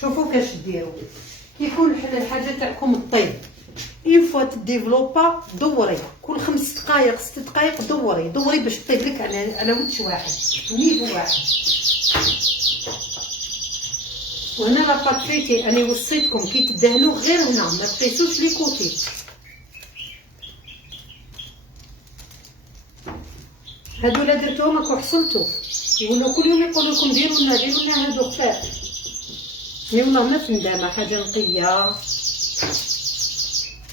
شوفوا كاش ديروا كيكون الحاجه تاعكم الطيب اون فوا تديفلوبا دوري كل 5 دقائق 6 دقائق دوري باش تطيب لك على وجه واحد نيفو واحد. وهنا لاباط فيتي انا وصيتكم كي تدهنوا غير هنا ما تقيسوش لي كوتي. هادو لا درتوهم راكو حصلتو يقولوا كل يوم يقولوا لكم ديروا لنا هادو خفاف. مي والله ما تندامه، حاجه نقيه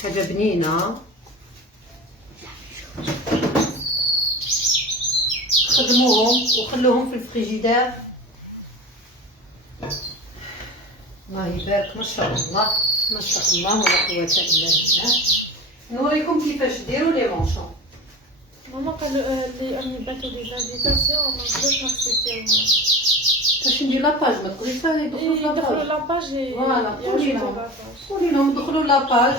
حاجه بنينه. خدموهم وخلوهم في الفريجيدير. الله يبارك ما شاء الله ما شاء الله ولا قوه الا بالله. نوريكم كيفاش ديروا لي مونشون. ماما قالوا لي اني باتوا دي زانفيتاسيون ما نقدرش نكسبتيهم. باش ندير لاباج ما تقوليش يدخلوا في يدخلوا لاباج. لاباج فوالا قولي لهم دخلوا لاباج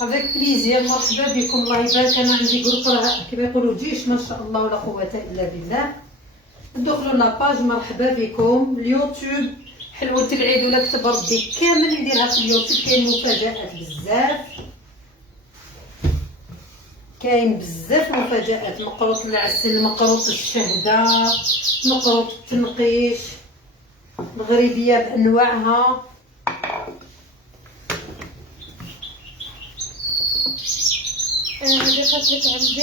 افيك بليزير. مرحبا بكم الله يبارك. انا عندي جروب راه كيما يقولوا جيش ما شاء الله ولا قوه الا بالله. دخلوا لاباج مرحبا بكم. اليوتيوب حلوة العيد ولا كتب ربي كامل نديرها في اليوتيوب. كاين مفاجآت بزاف، كاين بزاف مفاجآت. مقروط العسل، مقروط الشهدة، مقروط التنقيش، الغريبية بأنواعها. هذه قالت لك عندي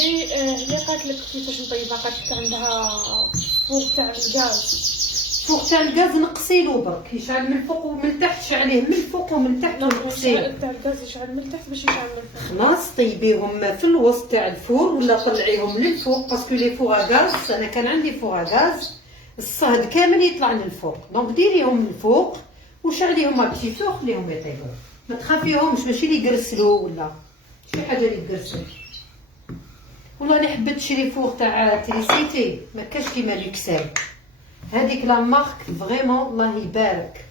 هي قالت لك كيفاش نطيبها. قالت لك عندها فوق تاع الغاز. فوق تاع الغاز نقصيلو برك يشعل من الفوق ومن التحت. شعليه من الفوق ومن التحت ونقصيلو. تاع الغاز يشعل من التحت باش يشعل من الفوق. خلاص طيبيهم في الوسط تاع الفور ولا طلعيهم للفوق باسكو لي فور غاز. انا كان عندي فور غاز الصهد كامل يطلع للفوق، دونك ديريهم للفوق وشعليهم هكا فوق خليهم يطيبوا. ما تخافيهمش ماشي اللي يقرسلوا ولا شي حاجه اللي تقرسل. والله اللي حبيت تشري فور تاع تريسيتي ما كاش كيما لوكسيل. هذيك لا مارك فريمون الله يبارك.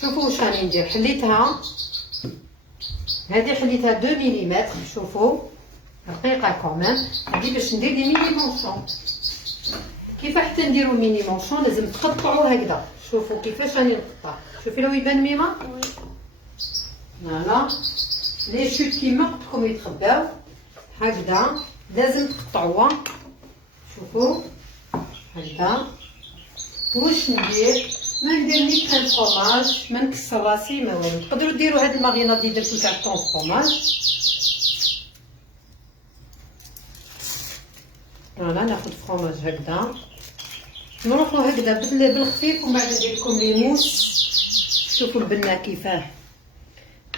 شوفوا واش راني ندير. حليتها هذه حليتها 2 ملم. شوفوا رقيقه كومام. هذه باش ندير لي ميني مونشون. كيف حتى نديرو ميني مونشون لازم تقطعوا هكذا. شوفوا كيفاش راني نقطع. شوفي لو يبان ميمه فوالا لي شوت كيما قلتلكم يتخباو هكذا لازم تقطعوها. شوفوا هكذا. واش ندير؟ ما ندير ني كريم فروماج، ما نكسر راسي ما والو. تقدروا ديروا هاد الماريناد اللي درتو تاع طون فروماج. فوالا ناخذ فروماج هكذا نروحو هكذا بالخفيف ومن بعد ندير لكم لي موس. شوفوا البنه كيفاه.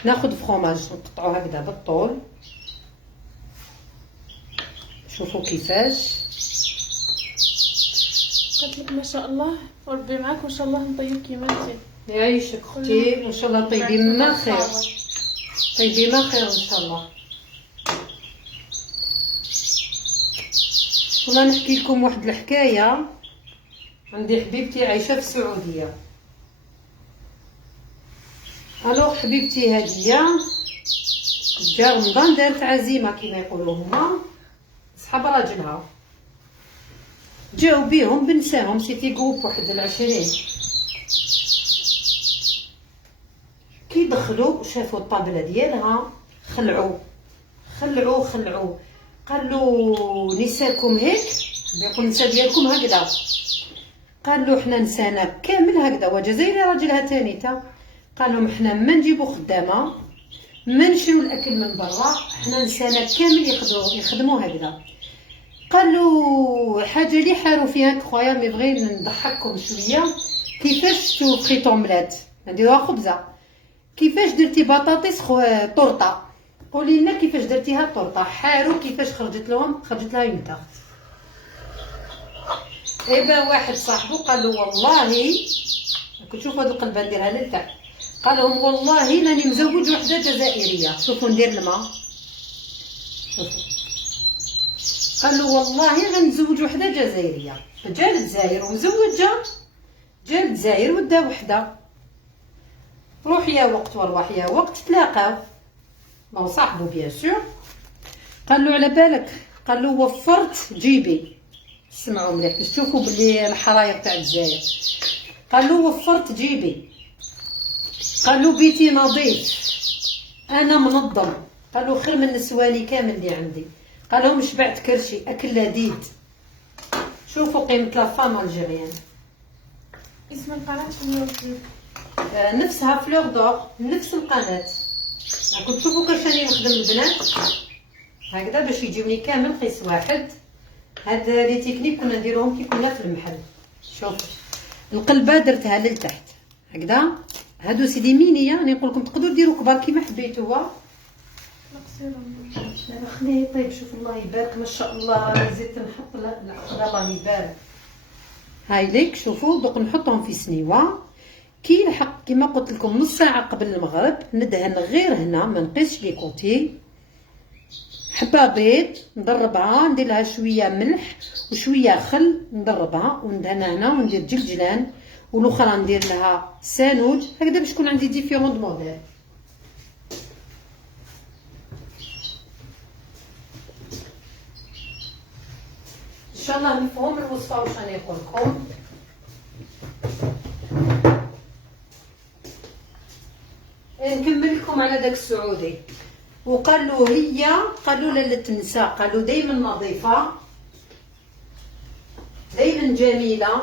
ناخذ فروماج نقطعو هكذا بالطول. شوفوا كيفاش. قالت لك ما شاء الله وربي معاك وان شاء الله نطيب كيما انت. يعيشك اختي وان شاء الله طيبي ما خير. طيبي ما خير ان شاء الله. والله نحكي لكم واحد الحكايه. عندي حبيبتي عايشه في السعوديه. الوغ حبيبتي هاديه جا رمضان دارت عزيمه كيما يقولوا هما صحاب راجلها. جاو بيهم بنساهم سيتي جروب واحد 20. كي دخلوا شافوا الطابله ديالها خلعوا. قالوا نساكم هيك بيقول النساء ديالكم هكذا. قالوا حنا نسانا كامل هكذا. وجزائري راجلها تانيتا. قالوا حنا ما نجيبو خدامه ما نشريو الاكل من برا. حنا نسانا كامل يخدموا هكذا. قالوا حاجه اللي حاروا فيها خويا مي بغي نضحككم شويه. كيفاش شفتوا فريت اومليت نديروها خبزه. كيفاش درتي بطاطس طورطه. قولي لنا كيفاش درتيها طورطه. حاروا كيفاش خرجت لها اون تارت. ايبا واحد صاحبو قال له والله كنت شوفوا هاد القلبه نديرها للتحت. قال لهم والله راني مزوج وحده جزائريه. شوفوا ندير الماء، شوفوا قال له والله غنتزوج وحده جزائريه. جا للجزائر ومزوجها، جا للجزائر ودا وحده. روح يا وقت وروح يا وقت تلاقاو ما صاحبو بيان سور. قال له على بالك، قال له وفرت جيبي. سمعوا مليح باش تشوفوا بلي الحراير تاع الجزائر. قال له وفرت جيبي، قال له بيتي نظيف، انا منظم. قال له خير من النسواني كامل اللي عندي. قال لهم شبعت كرشي اكل لذيذ. شوفوا قيمه لا فام الجيريان. اسم القناة في اليوتيوب نفسها فلور دور، نفس القناه. راكم تشوفوا كيفاش راني نخدم البنات هكذا باش يجيوني كامل قيس واحد. هاد لي تكنيك كنا نديروهم كي كنا في المحل. شوف القلبه درتها للتحت هكذا. هادو سيدي مينيه، راني نقول لكم تقدروا ديروا كبار كيما حبيتوا. خليه يطيب. شوف الله يبارك ما شاء الله. راني زدت نحط الله يبارك. هاي ليك شوفوا دوك نحطهم في سنيوه كي الحق كيما قلت لكم نص ساعه قبل المغرب. ندهن غير هنا ما نقيسش لي كوتي. حبه بيض نضربها، ندير لها شويه ملح وشويه خل، نضربها وندهنها هنا وندير جلجلان، والاخرى ندير لها سانوج هكذا باش يكون عندي ديفيرون موديل. ان شاء الله مفهوم الوصفه واش راني نقول لكم. نكمل لكم على داك السعودي. وقال له هي، قال له لا تنسى، قال له دائما نظيفه دائما جميله.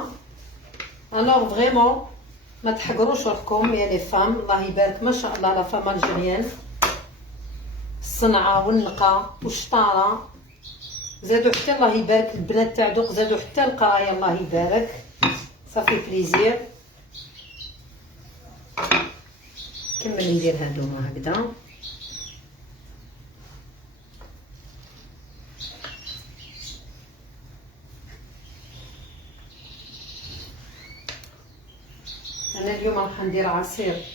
الوغ فريمون ما تحقروش روحكم يا لي فام. الله يبارك ما شاء الله لا فام الجيريان. الصنعه والنقا والشطاره. زادوا حتى الله يبارك البنات تاع دوق، زادوا حتى القرايه الله يبارك. صافي بليزير. كمل ندير هادوما هكذا. انا اليوم راح ندير عصير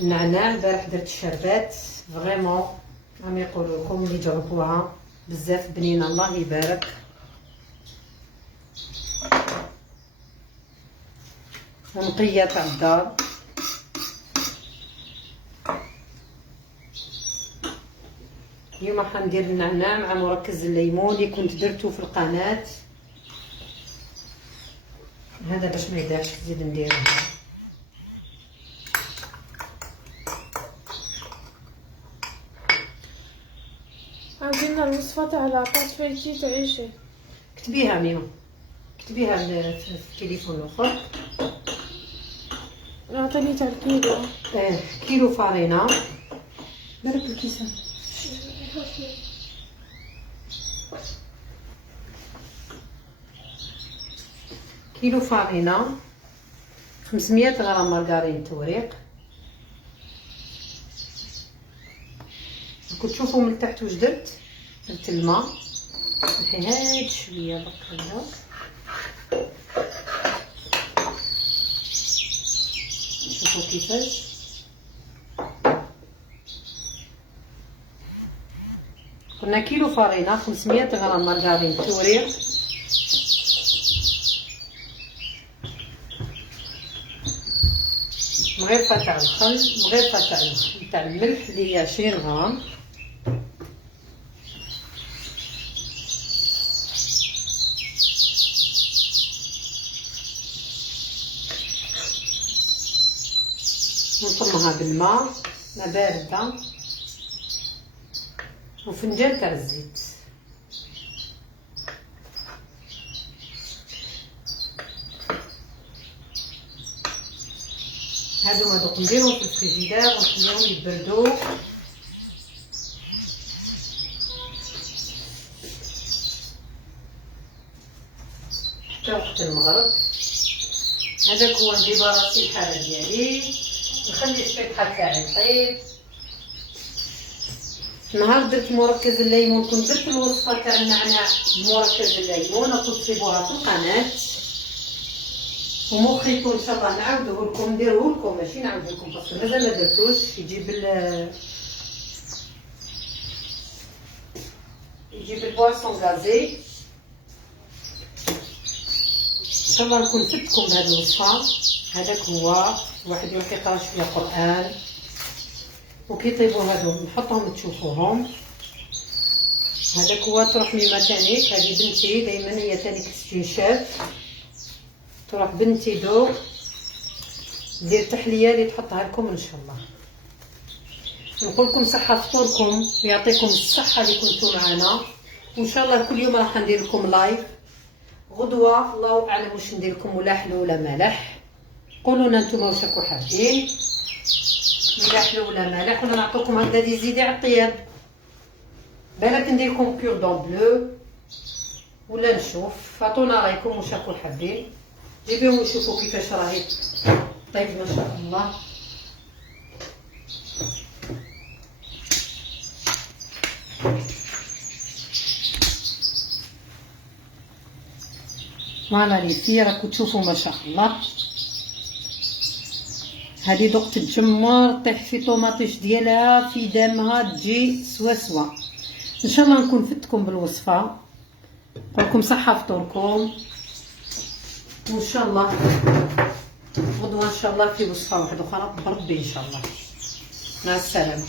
النعناع. البارح درت الشربات فريمون راهم يقولوا لكم اللي جربوها بزاف بنينه الله يبارك. نقيه تاع الدار. اليوم راح ندير النعناع مع مركز الليمون اللي كنت درته في القناه. هذا باش ما يضيعش نزيد ندير هنا. عندنا الوصفة تاع لاطاط فايتي تعيشي. كتبيها ميمه، كتبيها في التليفون الاخر. عطيني تاع الكيلو. كيلو فارينه. بارك الكيسان. كيلو فارينه، 500 غرام مارغرين توريق. كنت تشوفوا من تحت واش درت الماء. نحي هاد شويه برك هكذا. شوفوا كيفاش قلنا كيلو فارينه، 500 غرام مارغرين توريق، مغرفه تاع الخل، مغرفه تاع الملح اللي هي 20 غرام. نطمها بالماء ما بارده، وفنجان تاع الزيت. هادو دوك نديرهم في الفريجيدير ونخليهم يبردوا. حتى وقت المغرب. هذاك هو ندير راسي الحاله ديالي، نخلي الشطيحه تاعي طيب. نهار درت مركز الليمون، كنت درت الوصفه تاع النعناع بمركز الليمون، وكنت تسيبوها في القناه. ومخيطو ان شاء الله نعاودوه لكم، نديروه لكم ماشي نعاودو لكم باسكو مازال ما درتوش. يجيب البواسون غازي. ان شاء الله نكون فدتكم بهذه الوصفه. هذاك هو واحد يروح يقرا شويه قران وكيطيبوا هادو نحطهم تشوفوهم. هذاك هو تروح ميما تانيك. هذه بنتي دائما هي تانيك استنشاف. تروح بنتي دوك دير تحليه اللي تحطها لكم ان شاء الله. نقول لكم صحه فطوركم ويعطيكم الصحه اللي كنتوا معنا. وان شاء الله كل يوم راح ندير لكم لايف. غدوه الله اعلم واش ندير لكم، ولا حلو ولا مالح. قولوا لنا نتوما واش راكم حابين، ولا حلو ولا مالح، ولا نعطيكم هكذا دي زيدي على الطياب. بالك ندير لكم كور دون بلو ولا نشوف. عطونا رايكم واش راكم حابين. جيبيهم وشوفوا كيفاش راهي طيب ما شاء الله. فوالا لي في راكم تشوفوا ما شاء الله. هذه دوق تتجمر طيح في طوماطيش ديالها في دامها تجي سوا سوا. ان شاء الله نكون فدتكم بالوصفه. نقولكم صحه فطوركم، وان شاء الله غدوه ان شاء الله في وصفه واحده اخرى بربي ان شاء الله. مع السلامه.